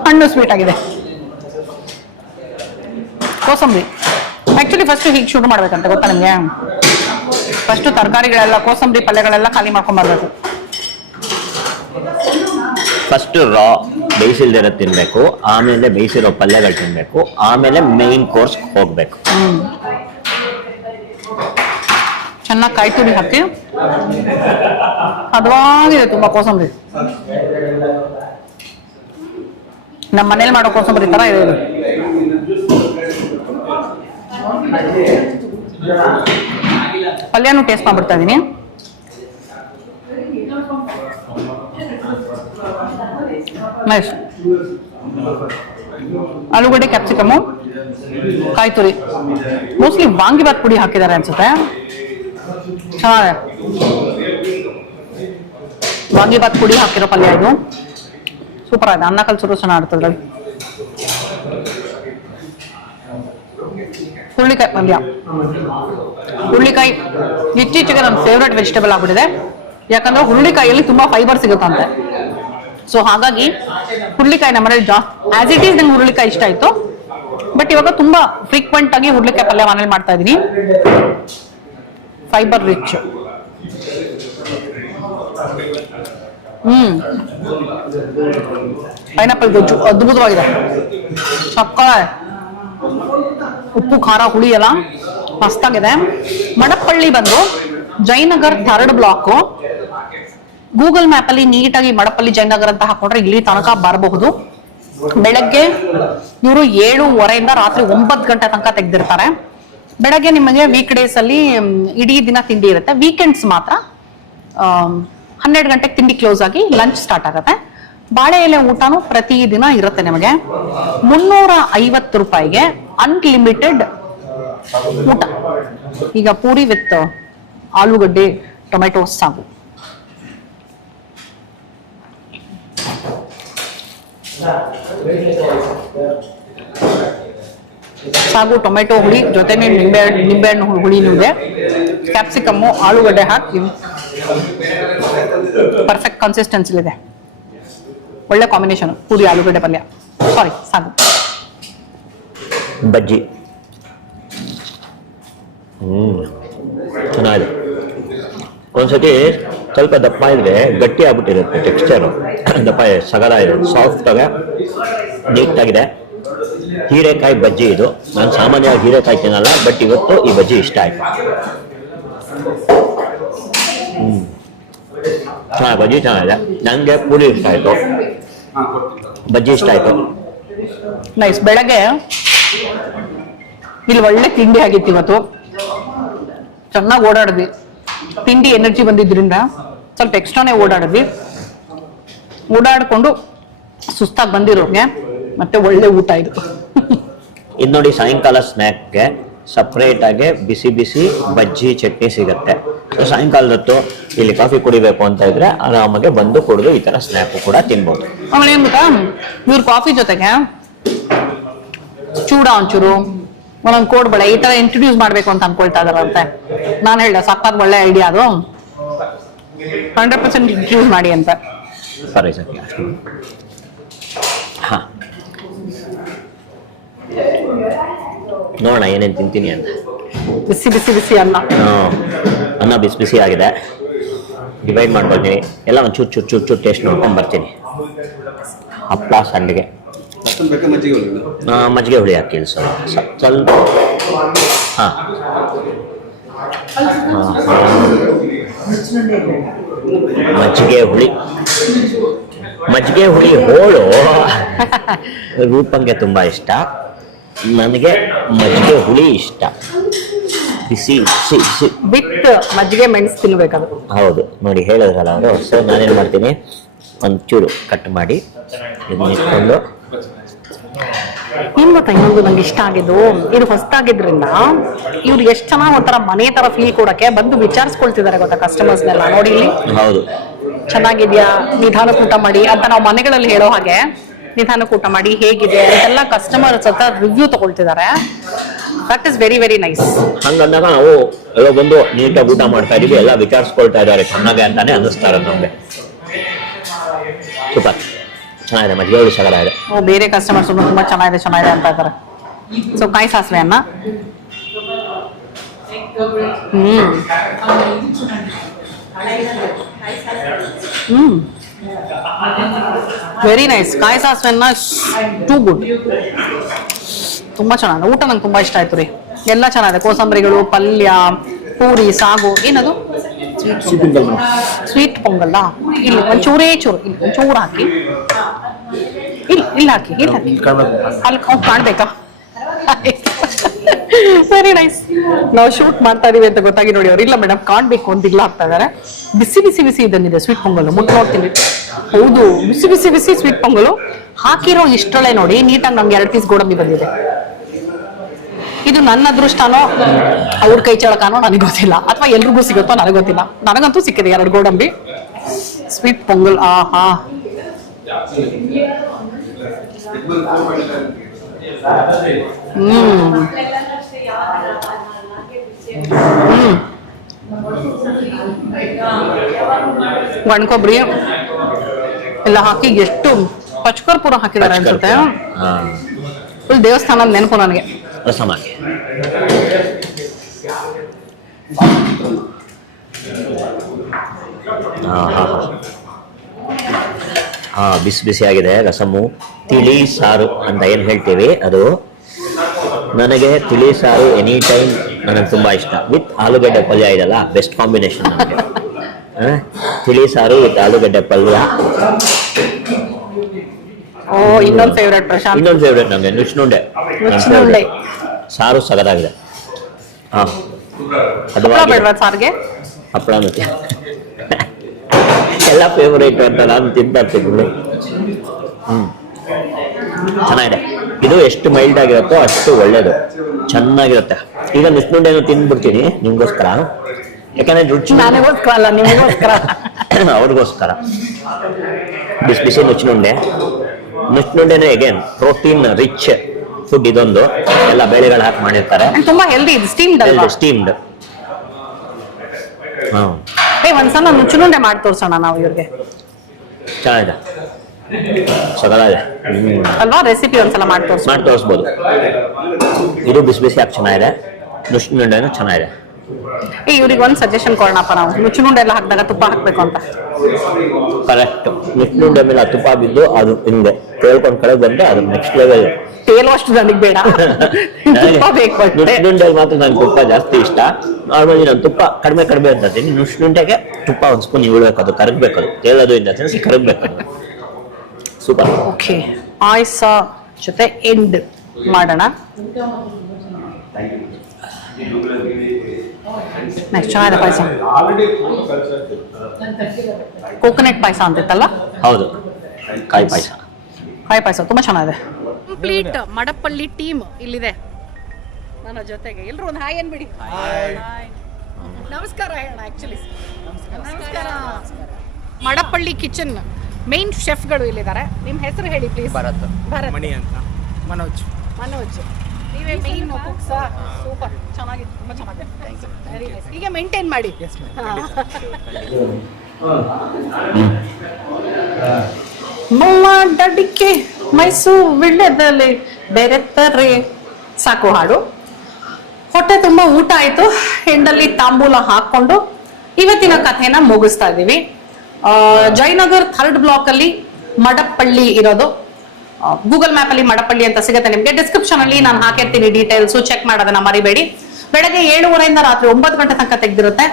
ಹಣ್ಣು ಸ್ವೀಟ್ ಆಗಿದೆ. ಕೋಸಂಬರಿ ಆಕ್ಚುಲಿ ಫಸ್ಟ್ ಹೀಗೆ ಶುರು ಮಾಡ್ಬೇಕಂತ ಗೊತ್ತಾ ನಿಮ್ಗೆ? ಫಸ್ಟ್ ತರಕಾರಿಗಳೆಲ್ಲ, ಕೋಸಂಬರಿ ಪಲ್ಯಗಳೆಲ್ಲ ಖಾಲಿ ಮಾಡ್ಕೊಂಡ್ ಬರ್ಬೇಕು. ಫಸ್ಟ್ ರಾ ಬೇಯಿಸಿಲ್ದಿರೋ ತಿನ್ಬೇಕು, ಆಮೇಲೆ ಬೇಯಿಸಿರೋ ಪಲ್ಯಗಳು ತಿನ್ಬೇಕು, ಆಮೇಲೆ ಮೇನ್ ಕೋರ್ಸ್ ಹೋಗ್ಬೇಕು. ಚೆನ್ನಾಗಿ ಕಾಯಿ ತುರಿ ಹಾಕಿ ಹದವಾಗಿದೆ ತುಂಬಾ ಕೋಸಂಬರಿ. ನಮ್ಮ ಮನೇಲಿ ಮಾಡೋ ಕೋಸಂಬರಿ ತರ ಇದೆ ಇದು. ಪಲ್ಯನೂ ಟೇಸ್ಟ್ ಮಾಡ್ಬಿಡ್ತಾ ಇದೀನಿ. ನೈಸ್. ಆಲೂಗಡ್ಡೆ, ಕ್ಯಾಪ್ಸಿಕಮು, ಕಾಯಿ ತುರಿ, ಮೋಸ್ಟ್ಲಿ ವಾಂಗಿಬಾತ್ ಪುಡಿ ಹಾಕಿದ್ದಾರೆ ಅನ್ಸುತ್ತೆ. ಚೆನ್ನಾಗಿದೆ. ವಾಂಗಿಬಾತ್ ಪುಡಿ ಹಾಕಿರೋ ಪಲ್ಯ ಇದು ಸೂಪರ್ ಆಗಿದೆ. ಅನ್ನ ಕಲ್ಸರು ಚೆನ್ನಾಗಿರ್ತದೆ. ಹುರುಳಿಕಾಯಿ ಪಲ್ಯ, ಹುರುಳಿಕಾಯಿ ಇತ್ತೀಚೆಗೆ ನನ್ನ ಫೇವ್ರೆಟ್ ವೆಜಿಟೇಬಲ್ ಆಗ್ಬಿಟ್ಟಿದೆ. ಯಾಕಂದ್ರೆ ಹುರುಳಿಕಾಯಿಯಲ್ಲಿ ತುಂಬಾ ಫೈಬರ್ ಸಿಗುತ್ತಂತೆ. ಸೊ ಹಾಗಾಗಿ ಹುರುಳಿಕಾಯಿ ನಮ್ಮನೇಲಿ ಜಾಸ್ತಿ ಆಸ್ ಇಟ್ ಈಸ್ ನಂಗೆ ಹುರುಳಿಕಾಯಿ ಇಷ್ಟ ಆಯ್ತು. ಬಟ್ ಇವಾಗ ತುಂಬಾ ಫ್ರೀಕ್ವೆಂಟ್ ಆಗಿ ಹುರುಳಿಕಾಯಿ ಪಲ್ಯ ಮನೇಲಿ ಮಾಡ್ತಾ ಇದೀನಿ. Fibre rich. ಪೈನಾಪಲ್ ಗೊಜ್ಜು ಅದ್ಭುತವಾಗಿದೆ. ಸಕ್ಕರೆ, ಉಪ್ಪು ಖಾರ ಹುಳಿ ಎಲ್ಲ ಮಸ್ತಾಗಿದೆ. ಮಡಪ್ಪಳ್ಳಿ ಬಂದು Jayanagar 3rd block. Google map ಅಲ್ಲಿ ನೀಟಾಗಿ ಮಡಪ್ಪಳ್ಳಿ ಜಯನಗರ್ ಅಂತ ಹಾಕೊಂಡ್ರೆ ಇಲ್ಲಿ ತನಕ ಬರಬಹುದು. ಬೆಳಗ್ಗೆ ಇವರು 7:30 ರಾತ್ರಿ 9 ಗಂಟೆ ತನಕ ತೆಗೆದಿರ್ತಾರೆ. ಬೆಳಗ್ಗೆ ನಿಮಗೆ ವೀಕ್ ಡೇಸ್ ಅಲ್ಲಿ ಇಡೀ ದಿನ ತಿಂಡಿ ಇರುತ್ತೆ. ವೀಕೆಂಡ್ಸ್ ಮಾತ್ರ 12 ಗಂಟೆಗೆ ತಿಂಡಿ ಕ್ಲೋಸ್ ಆಗಿ ಲಂಚ್ ಸ್ಟಾರ್ಟ್ ಆಗುತ್ತೆ. ಬಾಳೆ ಎಲೆ ಊಟನೂ ಪ್ರತಿ ದಿನ ಇರುತ್ತೆ ನಿಮಗೆ. 350 ರೂಪಾಯಿಗೆ ಅನ್ಲಿಮಿಟೆಡ್ ಊಟ. ಈಗ ಪೂರಿ ವಿತ್ ಆಲೂಗಡ್ಡೆ ಟೊಮೆಟೊ ಸಾಗು. ಸಾಗು ಟೊಮೆಟೊ ಹುಳಿ ಜೊತೆನೆ ನಿಂಬೆಹಣ್ಣು ಹುಳಿನೂ ಇದೆ. ಕ್ಯಾಪ್ಸಿಕಮ್ಮು ಆಲೂಗಡ್ಡೆ ಹಾಕಿ ಪರ್ಫೆಕ್ಟ್ ಕನ್ಸಿಸ್ಟೆನ್ಸಿ ಇದೆ. ಒಳ್ಳೆ ಕಾಂಬಿನೇಷನ್ ಪೂರಿ ಆಲೂಗಡ್ಡೆ ಪಲ್ಯ, ಸಾರಿ ಸಾಗು. ಬಜ್ಜಿ ಚೆನ್ನಾಗಿದೆ. ಒಂದ್ಸತಿ ಸ್ವಲ್ಪ ದಪ್ಪ ಇದ್ರೆ ಗಟ್ಟಿ ಆಗ್ಬಿಟ್ಟಿರುತ್ತೆ ಟೆಕ್ಸ್ಚರು. ದಪ್ಪ ಸಗಲ ಇದೆ, ಸಾಫ್ಟ್ ಆಗಿ ನೀಟಾಗಿದೆ. ಹೀರೆಕಾಯಿ ಬಜ್ಜಿ ಇದು. ನಾನು ಸಾಮಾನ್ಯವಾಗಿ ಹೀರೆಕಾಯಿ ತಿನ್ನಲ್ಲ, ಬಟ್ ಇವತ್ತು ಈ ಬಜ್ಜಿ ಇಷ್ಟ ಆಯ್ತು. ಬಜ್ಜಿ ಚೆನ್ನಾಗಿದೆ. ನನಗೆ ಪೂರಿ ಇಷ್ಟ ಆಯ್ತು, ಬಜ್ಜಿ ಇಷ್ಟ ಆಯ್ತು. ನೈಸ್. ಬೆಳಗ್ಗೆ ಇಲ್ಲಿ ಒಳ್ಳೆ ತಿಂಡಿ ಆಗಿತ್ತು ಇವತ್ತು. ಚೆನ್ನಾಗಿ ಓಡಾಡಿದ್ವಿ. ತಿಂಡಿ ಎನರ್ಜಿ ಬಂದಿದ್ರಿಂದ ಸ್ವಲ್ಪ ಎಕ್ಸ್ಟ್ರಾನೇ ಓಡಾಡಿದ್ವಿ. ಓಡಾಡ್ಕೊಂಡು ಸುಸ್ತಾಗಿ ಬಂದಿರೋಗೆ ಮತ್ತೆ ಒಳ್ಳೆ ಊಟ ಇದು. ಇದು ನೋಡಿ, ಸಾಯಂಕಾಲ ಸ್ನ್ಯಾಕ್ಗೆ ಸಪ್ರೇಟ್ ಆಗಿ ಬಿಸಿ ಬಿಸಿ ಬಜ್ಜಿ ಚಟ್ನಿ ಸಿಗುತ್ತೆ. ಸಾಯಂಕಾಲದ ಹೊತ್ತು ಇಲ್ಲಿ ಕಾಫಿ ಕುಡಿಬೇಕು ಅಂತ ಇದ್ರೆ ಆರಾಮಾಗೆ ಬಂದು ಕುಡಿದು ಈ ತರ ಸ್ನ್ಯಾಕ್ ಕೂಡ ತಿನ್ಬಹುದು. ಆಮೇಲೆ ಏನ್ ಗೊತ್ತಾ, ಇವ್ರ ಕಾಫಿ ಜೊತೆಗೆ ಚೂಡ ಒಂಚೂರು ಒಂದೊಂದು ಕೋಡ್ಬಳೆ ಈ ತರ ಇಂಟ್ರೊಡ್ಯೂಸ್ ಮಾಡ್ಬೇಕು ಅಂತ ಅನ್ಕೊಳ್ತಾ ಇದಾರಂತೆ. ನಾನು ಹೇಳ್ದೆ ಸಕ್ಕತ್ ಒಳ್ಳೆ ಐಡಿಯಾ ಅದು, 100% ಇಂಟ್ರೊಡ್ಯೂಸ್ ಮಾಡಿ ಅಂತ. ಸರಿ ಸರಿ. ಹಾ, ನೋಡೋಣ ಏನೇನು ತಿಂತೀನಿ ಅಂತ. ಬಿಸಿ ಬಿಸಿ ಬಿಸಿ ಅನ್ನ. ಅನ್ನ ಬಿಸಿ ಬಿಸಿ ಆಗಿದೆ. ಡಿವೈಡ್ ಮಾಡ್ಕೊಳ್ತೀನಿ ಎಲ್ಲ. ಒಂದು ಚೂರು ಚೂರು ಚೂರು ಚೂರು ಟೇಸ್ಟ್ ನೋಡ್ಕೊಂಡು ಬರ್ತೀನಿ. ಹಪ್ಪಳ ಸಂಡಿಗೆ, ಮಜ್ಜಿಗೆ ಹುಳಿ ಹಾಕಿ ಸ್ವಲ್ಪ. ಹಾಂ, ಮಜ್ಜಿಗೆ ಹುಳಿ ಹೋಳು ರೂಪಂಗೆ ತುಂಬಾ ಇಷ್ಟ. ನನಗೆ ಮಜ್ಜಿಗೆ ಹುಳಿ ಇಷ್ಟ. ಬಿಸಿ ಬಿಸಿ ಬಿಸಿ ಬಿಟ್ ಮಜ್ಜಿಗೆ ಮೆಣಸು ತಿನ್ಬೇಕದು. ಹೌದು ನೋಡಿ, ಹೇಳಿದ್ರಲ್ಲ ಅವರು. ಸೊ ನಾನೇನು ಮಾಡ್ತೀನಿ, ಒಂಚೂರು ಕಟ್ ಮಾಡಿ ಇದನ್ನ ಇಟ್ಕೊಂಡು. ಏನ್ ಗೊತ್ತಾ, ಇನ್ನೊಂದು ನಂಗೆ ಇಷ್ಟ ಆಗಿದ್ದು, ಇದು ಹೊಸದಾಗಿದ್ರಿಂದ ಇವ್ರು ಎಷ್ಟು ಚೆನ್ನಾಗಿ ಒಂಥರ ಮನೆ ತರ ಫೀಲ್ ಕೊಡಕ್ಕೆ ಬಂದು ವಿಚಾರಿಸ್ಕೊಳ್ತಿದ್ದಾರೆ ಗೊತ್ತಾ ಕಸ್ಟಮರ್ಸ್ನೆಲ್ಲ. ನೋಡಿ ಇಲ್ಲಿ, ಹೌದು ಚೆನ್ನಾಗಿದ್ಯಾ, ನಿಧಾನಕ್ಕೆ ಊಟ ಮಾಡಿ ಅಂತ ನಾವು ಮನೆಗಳಲ್ಲಿ ಹೇಳೋ ಹಾಗೆ ನಿಧಾನಕ್ಕೆ ಊಟ ಮಾಡಿ ಹೇಗಿದೆ ಅಂತೆಲ್ಲ ಕಸ್ಟಮರ್ಸ್ ಹತ್ರ ರಿವ್ಯೂ ತಗೊಳ್ತಿದ್ದಾರೆ. That is very very nice. ಹಂಗಂದಾಗ ನಾವು ಎಲ್ಲ ಬಂದು ನೀಟಾಗಿ ಊಟ ಮಾಡ್ತಾ ಇದೀವಿ, ಎಲ್ಲ ವಿಚಾರಿಸ್ಕೊಳ್ತಾ ಇದ್ದಾರೆ ಚೆನ್ನಾಗೆ ಅಂತಾನೆ ಅನ್ನಿಸ್ತಾ ಇರೋದು ನಮ್ಗೆ. ಸೂಪರ್ ಚೆನ್ನಾಗಿದೆ, ಮಜ್ಜಿಗೆ ಹುಳಿ ಸಗಲಾಗಿದೆ. ಬೇರೆ ಕಸ್ಟಮರ್ಸ್ ತುಂಬಾ ಚೆನ್ನಾಗಿದೆ ಅಂತ ಇದ್ದಾರೆ. ಸೊ ಕಾಯಿ ಸಾಸಿವೆ ಅನ್ನ. Very nice. ಕಾಯಿ ಸಾಸಿವೆನ್ನ ಟೂ ಗುಡ್, ತುಂಬಾ ಚೆನ್ನಾಗಿದೆ. ಊಟ ನಂಗೆ ತುಂಬಾ ಇಷ್ಟ ಆಯ್ತು ರೀ. ಎಲ್ಲ ಚೆನ್ನಾಗಿದೆ. ಕೋಸಂಬರಿಗಳು, ಪಲ್ಯ, ಪೂರಿ, ಸಾಗು. ಏನದು ಸ್ವೀಟ್ ಪೊಂಗಲ್ಲ. ಇಲ್ಲಿ ಒಂಚೂರೇ ಚೂರು, ಇಲ್ಲಿ ಒಂಚೂರು ಹಾಕಿ, ಇಲ್ಲಿ ಹಾಕಿ ಅಲ್ಲಿ ಕಾಣ್ಬೇಕಾ? Very nice. ನಾವು ಶೂಟ್ ಮಾಡ್ತಾ ಇದೀವಿ ಅಂತ ಗೊತ್ತಾಗಿ ನೋಡಿ ಅವ್ರು ಇಲ್ಲ ಮೇಡಮ್ ಕಾಣ್ಬೇಕು ಅಂತ ಇಲ್ಲ ಹಾಕ್ತಾ ಇದಾರೆ. ಬಿಸಿ ಬಿಸಿ ಬಿಸಿ ಇದಂಗಿದೆ ಸ್ವೀಟ್ ಪೊಂಗಲ್. ಮುಟ್ಟು ನೋಡ್ತೀನಿ. ಹೌದು, ಬಿಸಿ ಬಿಸಿ ಬಿಸಿ ಸ್ವೀಟ್ ಪೊಂಗಲು ಹಾಕಿರೋ ಇಷ್ಟರಲ್ಲೇ ನೋಡಿ ನೀಟಾಗಿ ನಮ್ಗೆ 2 ಪೀಸ್ ಗೋಡಂಬಿ ಬಂದಿದೆ. ಇದು ನನ್ನ ಅದೃಷ್ಟನೋ ಅವ್ರ ಕೈ ಚಳಕನೋ ನನಗೆ ಗೊತ್ತಿಲ್ಲ, ಅಥವಾ ಎಲ್ರಿಗೂ ಸಿಗುತ್ತೋ ನನಗೆ ಗೊತ್ತಿಲ್ಲ. ನನಗಂತೂ ಸಿಕ್ಕಿದೆ 2 ಗೋಡಂಬಿ ಸ್ವೀಟ್ ಪೊಂಗಲ್. ಆಹಾ, ಒಣಕೊಬ್ಬರಿ, ಎಲ್ಲ ಹಾಕಿ ಎಷ್ಟು ಪಚ್ಕರ್ಪುರ ಹಾಕಿದ್ದಾರೆ ಅನ್ಸುತ್ತೆ. ಹಾ ಫುಲ್ ದೇವಸ್ಥಾನದ ನೆನಪು ನನಗೆ. ರಸಮ್ ಹಾಕಿ. ಬಿಸಿ ಬಿಸಿ ಆಗಿದೆ ರಸಮ್ಮು. ತಿಳಿ ಸಾರು ಅಂತ ಏನ್ ಹೇಳ್ತೀವಿ ಅದು. ನನಗೆ ತಿಳಿ ಸಾರು ಎನಿ ಟೈಮ್ ನನಗೆ ತುಂಬಾ ಇಷ್ಟ. ವಿತ್ ಆಲೂಗಡ್ಡೆ ಪಲ್ಯ ಇದೆಲ್ಲ ಬೆಸ್ಟ್ ಕಾಂಬಿನೇಷನ್ ನನಗೆ. ತಿಳಿ ಸಾರು ವಿತ್ ಆಲೂಗಡ್ಡೆ ಪಲ್ಯ. ಓ ಇನ್ನೊಂದು ಫೇವ್ರೆಟ್ ಪ್ರಶಾಂತ್. ಇನ್ನೊಂದು ಫೇವ್ರೆಟ್ ನಮಗೆ ನುಚ್ನುಂಡೆ. ಸಾರು ಸಗದಾಗಿದೆ. ಸಾರ್ಗೆ ಹಪ್ಪಳ ಮತ್ತೆ ಎಲ್ಲ ಫೇವರೇಟ್ ಅಂತ ನಾನು ತಿಂತಾ ಇರ್ತೀನಿ. ಚೆನ್ನಾಗಿದೆ. ಇದು ಎಷ್ಟು ಮೈಲ್ಡ್ ಆಗಿರುತ್ತೋ ಅಷ್ಟು ಒಳ್ಳೇದು, ಚೆನ್ನಾಗಿರುತ್ತೆ. ಈಗ ನುಚ್ನುಂಡೆನೂ ತಿಂದ್ಬಿಡ್ತೀನಿ ನಿಮ್ಗೋಸ್ಕರ, ಯಾಕಂದ್ರೆ ರುಚಿ ನನಗೋಸ್ಕರ ಅಲ್ಲ ನಿಮಗೋಸ್ಕರ. ಅವ್ರಿಗೋಸ್ಕರ ಬಿಸಿ ಬಿಸಿ ನುಚ್ನುಂಡೆನೇ ಅಗೇನ್ ಪ್ರೋಟೀನ್ ರಿಚ್ ಫುಡ್. ಇದೊಂದು ಎಲ್ಲ ಬೇಳೆಗಳು ಹಾಕಿ ಮಾಡಿರ್ತಾರೆ, ತುಂಬಾ ಹೆಲ್ದಿ. ಸ್ಟೀಮ್ಡ್. ಒಂದ್ಸಲ ನುಚ್ಚುನುಂಡೆ ಮಾಡಿ ತೋರ್ಸೋಣ ನಾವು ಇವ್ರಿಗೆ. ಚೆನ್ನಾಗಿದೆ, ಸಗದಾಗಿದೆ ಅಲ್ವಾ? ರೆಸಿಪಿ ಒಂದ್ಸಲ ಮಾಡಿ ತೋರಿಸ್ಬೋದು. ಇದು ಬಿಸಿ ಬಿಸಿ ಹಾಕಿ ಚೆನ್ನಾಗಿದೆ. ನುಚ್ನುಂಡೆನೂ ಚೆನ್ನಾಗಿದೆ. ಇವ್ರಿಗೆ ಒಂದು ಸಜೆಷನ್ ಕೊಡೋಣಪ್ಪ ನಾವು. ನುಚ್ಚುನುಂಡೆ ಎಲ್ಲ ಹಾಕಿದಾಗ ತುಪ್ಪ ಹಾಕ್ಬೇಕು ಅಂತ. ಕರೆಕ್ಟ್. ನುಚ್ನುಂಡೆ ಮೇಲೆ ತುಪ್ಪ ಬಿದ್ದು ಅದು ಹಿಂಗೆ ತೇಳ್ಕೊಂಡು ಕಡೆ ಬಂದ್ರೆ ಅದು ನೆಕ್ಸ್ಟ್ ಲೆವೆಲ್. ತೇಲುವಷ್ಟು ನನಗೆ ಬೇಡ, ತುಪ್ಪ ಬೇಕು. ನುಚ್ನುಂಡೆಗೆ ಮಾತ್ರ ನನಗೆ ತುಪ್ಪ ಜಾಸ್ತಿ ಇಷ್ಟ. ನಾರ್ಮಲಿ ನಾನು ತುಪ್ಪ ಕಡಿಮೆ ಅಂತ ಅಂತೀನಿ. ನುಚ್ನುಂಡೆಗೆ ತುಪ್ಪ ಒಂದು ಸ್ಪೂನ್ ಇಳ್ಬೇಕು, ಅದು ಕರಗಬೇಕು, ಅದು ತೇಲೋದು ಇಂದ ಕರಗಬೇಕು. ಅದು ಸೂಪರ್. ಓಕೆ, ಪಾಯಸ ಜೊತೆ ಎಂಡ್ ಮಾಡೋಣ. ನೆಕ್ಸ್ಟ್ ಚೆನ್ನಾಗಿದೆ ಪಾಯಸ. ಕೋಕೋನಟ್ ಪಾಯಸ ಅಂತಿತ್ತಲ್ಲ? ಹೌದು, ಕಾಯಿ ಪಾಯಸ. ತುಂಬಾ ಚೆನ್ನಾಗಿದೆ. ಕಂಪ್ಲೀಟ್ ಮಡಪಳ್ಳಿ ಟೀಮ್ ಇಲ್ಲಿದೆ ನನ್ನ ಜೊತೆಗೆ. ಎಲ್ಲರೂ ಒಂದು ಹಾಯ್ ಅನ್ಬಿಡಿ. ನಮಸ್ಕಾರ ಹೇಳೋಣ. ಆಕ್ಚುಲಿ ನಮಸ್ಕಾರ. ಮಡಪಳ್ಳಿ ಕಿಚನ್ ಮೇನ್ ಶೆಫ್ಗಳು ಇಲ್ಲಿದ್ದಾರೆ. ನಿಮ್ಮ ಹೆಸರು ಹೇಳಿ ಪ್ಲೀಸ್. ಭರತ್. ಮಣಿ ಅಂತ. ಮನೋಜ್. ನೀವೇ ಮೇನ್ ಕುಕ್ಸ. ಸೂಪರ್, ಚೆನ್ನಾಗಿತ್ತು, ತುಂಬಾ ಚೆನ್ನಾಗಿದೆ. Very nice. ಈಗ ಮೇಂಟೈನ್ ಮಾಡಿ. ಡಡಿಕೆ ಮೈಸೂರು ವಿಳ್ಯದಲ್ಲಿ ಬೆರೆತರೆ ಸಾಕು ಹಾಡು. ಹೊಟ್ಟೆ ತುಂಬಾ ಊಟ ಆಯ್ತು. ಹೆಂಡಲ್ಲಿ ತಾಂಬೂಲ ಹಾಕೊಂಡು ಇವತ್ತಿನ ಕಥೆನ ಮುಗಿಸ್ತಾ ಇದ್ದೀವಿ. ಜಯನಗರ್ 3rd ಬ್ಲಾಕ್ ಅಲ್ಲಿ ಮಡಪಳ್ಳಿ ಇರೋದು. ಗೂಗಲ್ ಮ್ಯಾಪ್ ಅಲ್ಲಿ ಮಡಪಳ್ಳಿ ಅಂತ ಸಿಗುತ್ತೆ ನಿಮ್ಗೆ. ಡಿಸ್ಕ್ರಿಪ್ಷನ್ ಅಲ್ಲಿ ನಾನು ಹಾಕಿರ್ತೀನಿ ಡೀಟೇಲ್ಸ್, ಚೆಕ್ ಮಾಡೋದನ್ನ ಮರಿಬೇಡಿ. ಬೆಳಗ್ಗೆ 7:30 ರಾತ್ರಿ 9 ಗಂಟೆ ತನಕ ತೆಗೆದಿರುತ್ತೆ.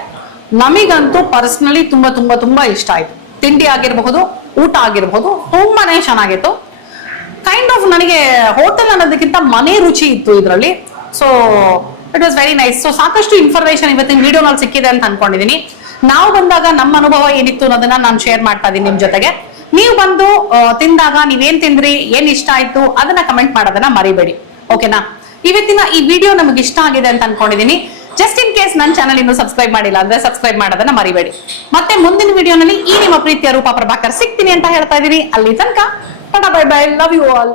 ನಮಿಗಂತೂ ಪರ್ಸನಲಿ ತುಂಬಾ ತುಂಬಾ ತುಂಬಾ ಇಷ್ಟ ಆಯ್ತು. ತಿಂಡಿ ಆಗಿರಬಹುದು, ಊಟ ಆಗಿರಬಹುದು, ತುಂಬಾನೇ ಚೆನ್ನಾಗಿತ್ತು. ಕೈಂಡ್ ಆಫ್ ನನಗೆ ಹೋಟೆಲ್ ಅನ್ನೋದಕ್ಕಿಂತ ಮನೆ ರುಚಿ ಇತ್ತು ಇದರಲ್ಲಿ. So it was very nice. So ಸಾಕಷ್ಟು ಇನ್ಫಾರ್ಮೇಶನ್ ಇವತ್ತಿನ ವಿಡಿಯೋನಲ್ಲಿ ಸಿಕ್ಕಿದೆ ಅಂತ ಅನ್ಕೊಂಡಿದೀನಿ. ನಾವು ಬಂದಾಗ ನಮ್ಮ ಅನುಭವ ಏನಿತ್ತು ಅನ್ನೋದನ್ನ ನಾನು ಶೇರ್ ಮಾಡ್ತಾ ಇದೀನಿ ನಿಮ್ ಜೊತೆಗೆ. ನೀವು ಬಂದು ತಿಂದಾಗ ನೀವೇನ್ ತಿಂದ್ರಿ, ಏನ್ ಇಷ್ಟ ಆಯ್ತು ಅದನ್ನ ಕಮೆಂಟ್ ಮಾಡೋದನ್ನ ಮರಿಬೇಡಿ. ಓಕೆನಾ? ಇವತ್ತಿನ ಈ ವಿಡಿಯೋ ನಮಗೆ ಇಷ್ಟ ಆಗಿದೆ ಅಂತ ಅನ್ಕೊಂಡಿದೀನಿ. ಜಸ್ಟ್ ಇನ್ ಕೇಸ್ ನನ್ನ ಚಾನಲ್ ಇನ್ನೂ ಸಬ್ಸ್ಕ್ರೈಬ್ ಮಾಡಿಲ್ಲ ಅಂದ್ರೆ ಸಬ್ಸ್ಕ್ರೈಬ್ ಮಾಡೋದನ್ನ ಮರಿಬೇಡಿ. ಮತ್ತೆ ಮುಂದಿನ ವಿಡಿಯೋನಲ್ಲಿ ಈ ನಿಮ್ಮ ಪ್ರೀತಿಯ ರೂಪಾ ಪ್ರಭಾಕರ್ ಸಿಗ್ತೀನಿ ಅಂತ ಹೇಳ್ತಾ ಇದೀನಿ. ಅಲ್ಲಿ ತನಕ tata, bye bye, love you all.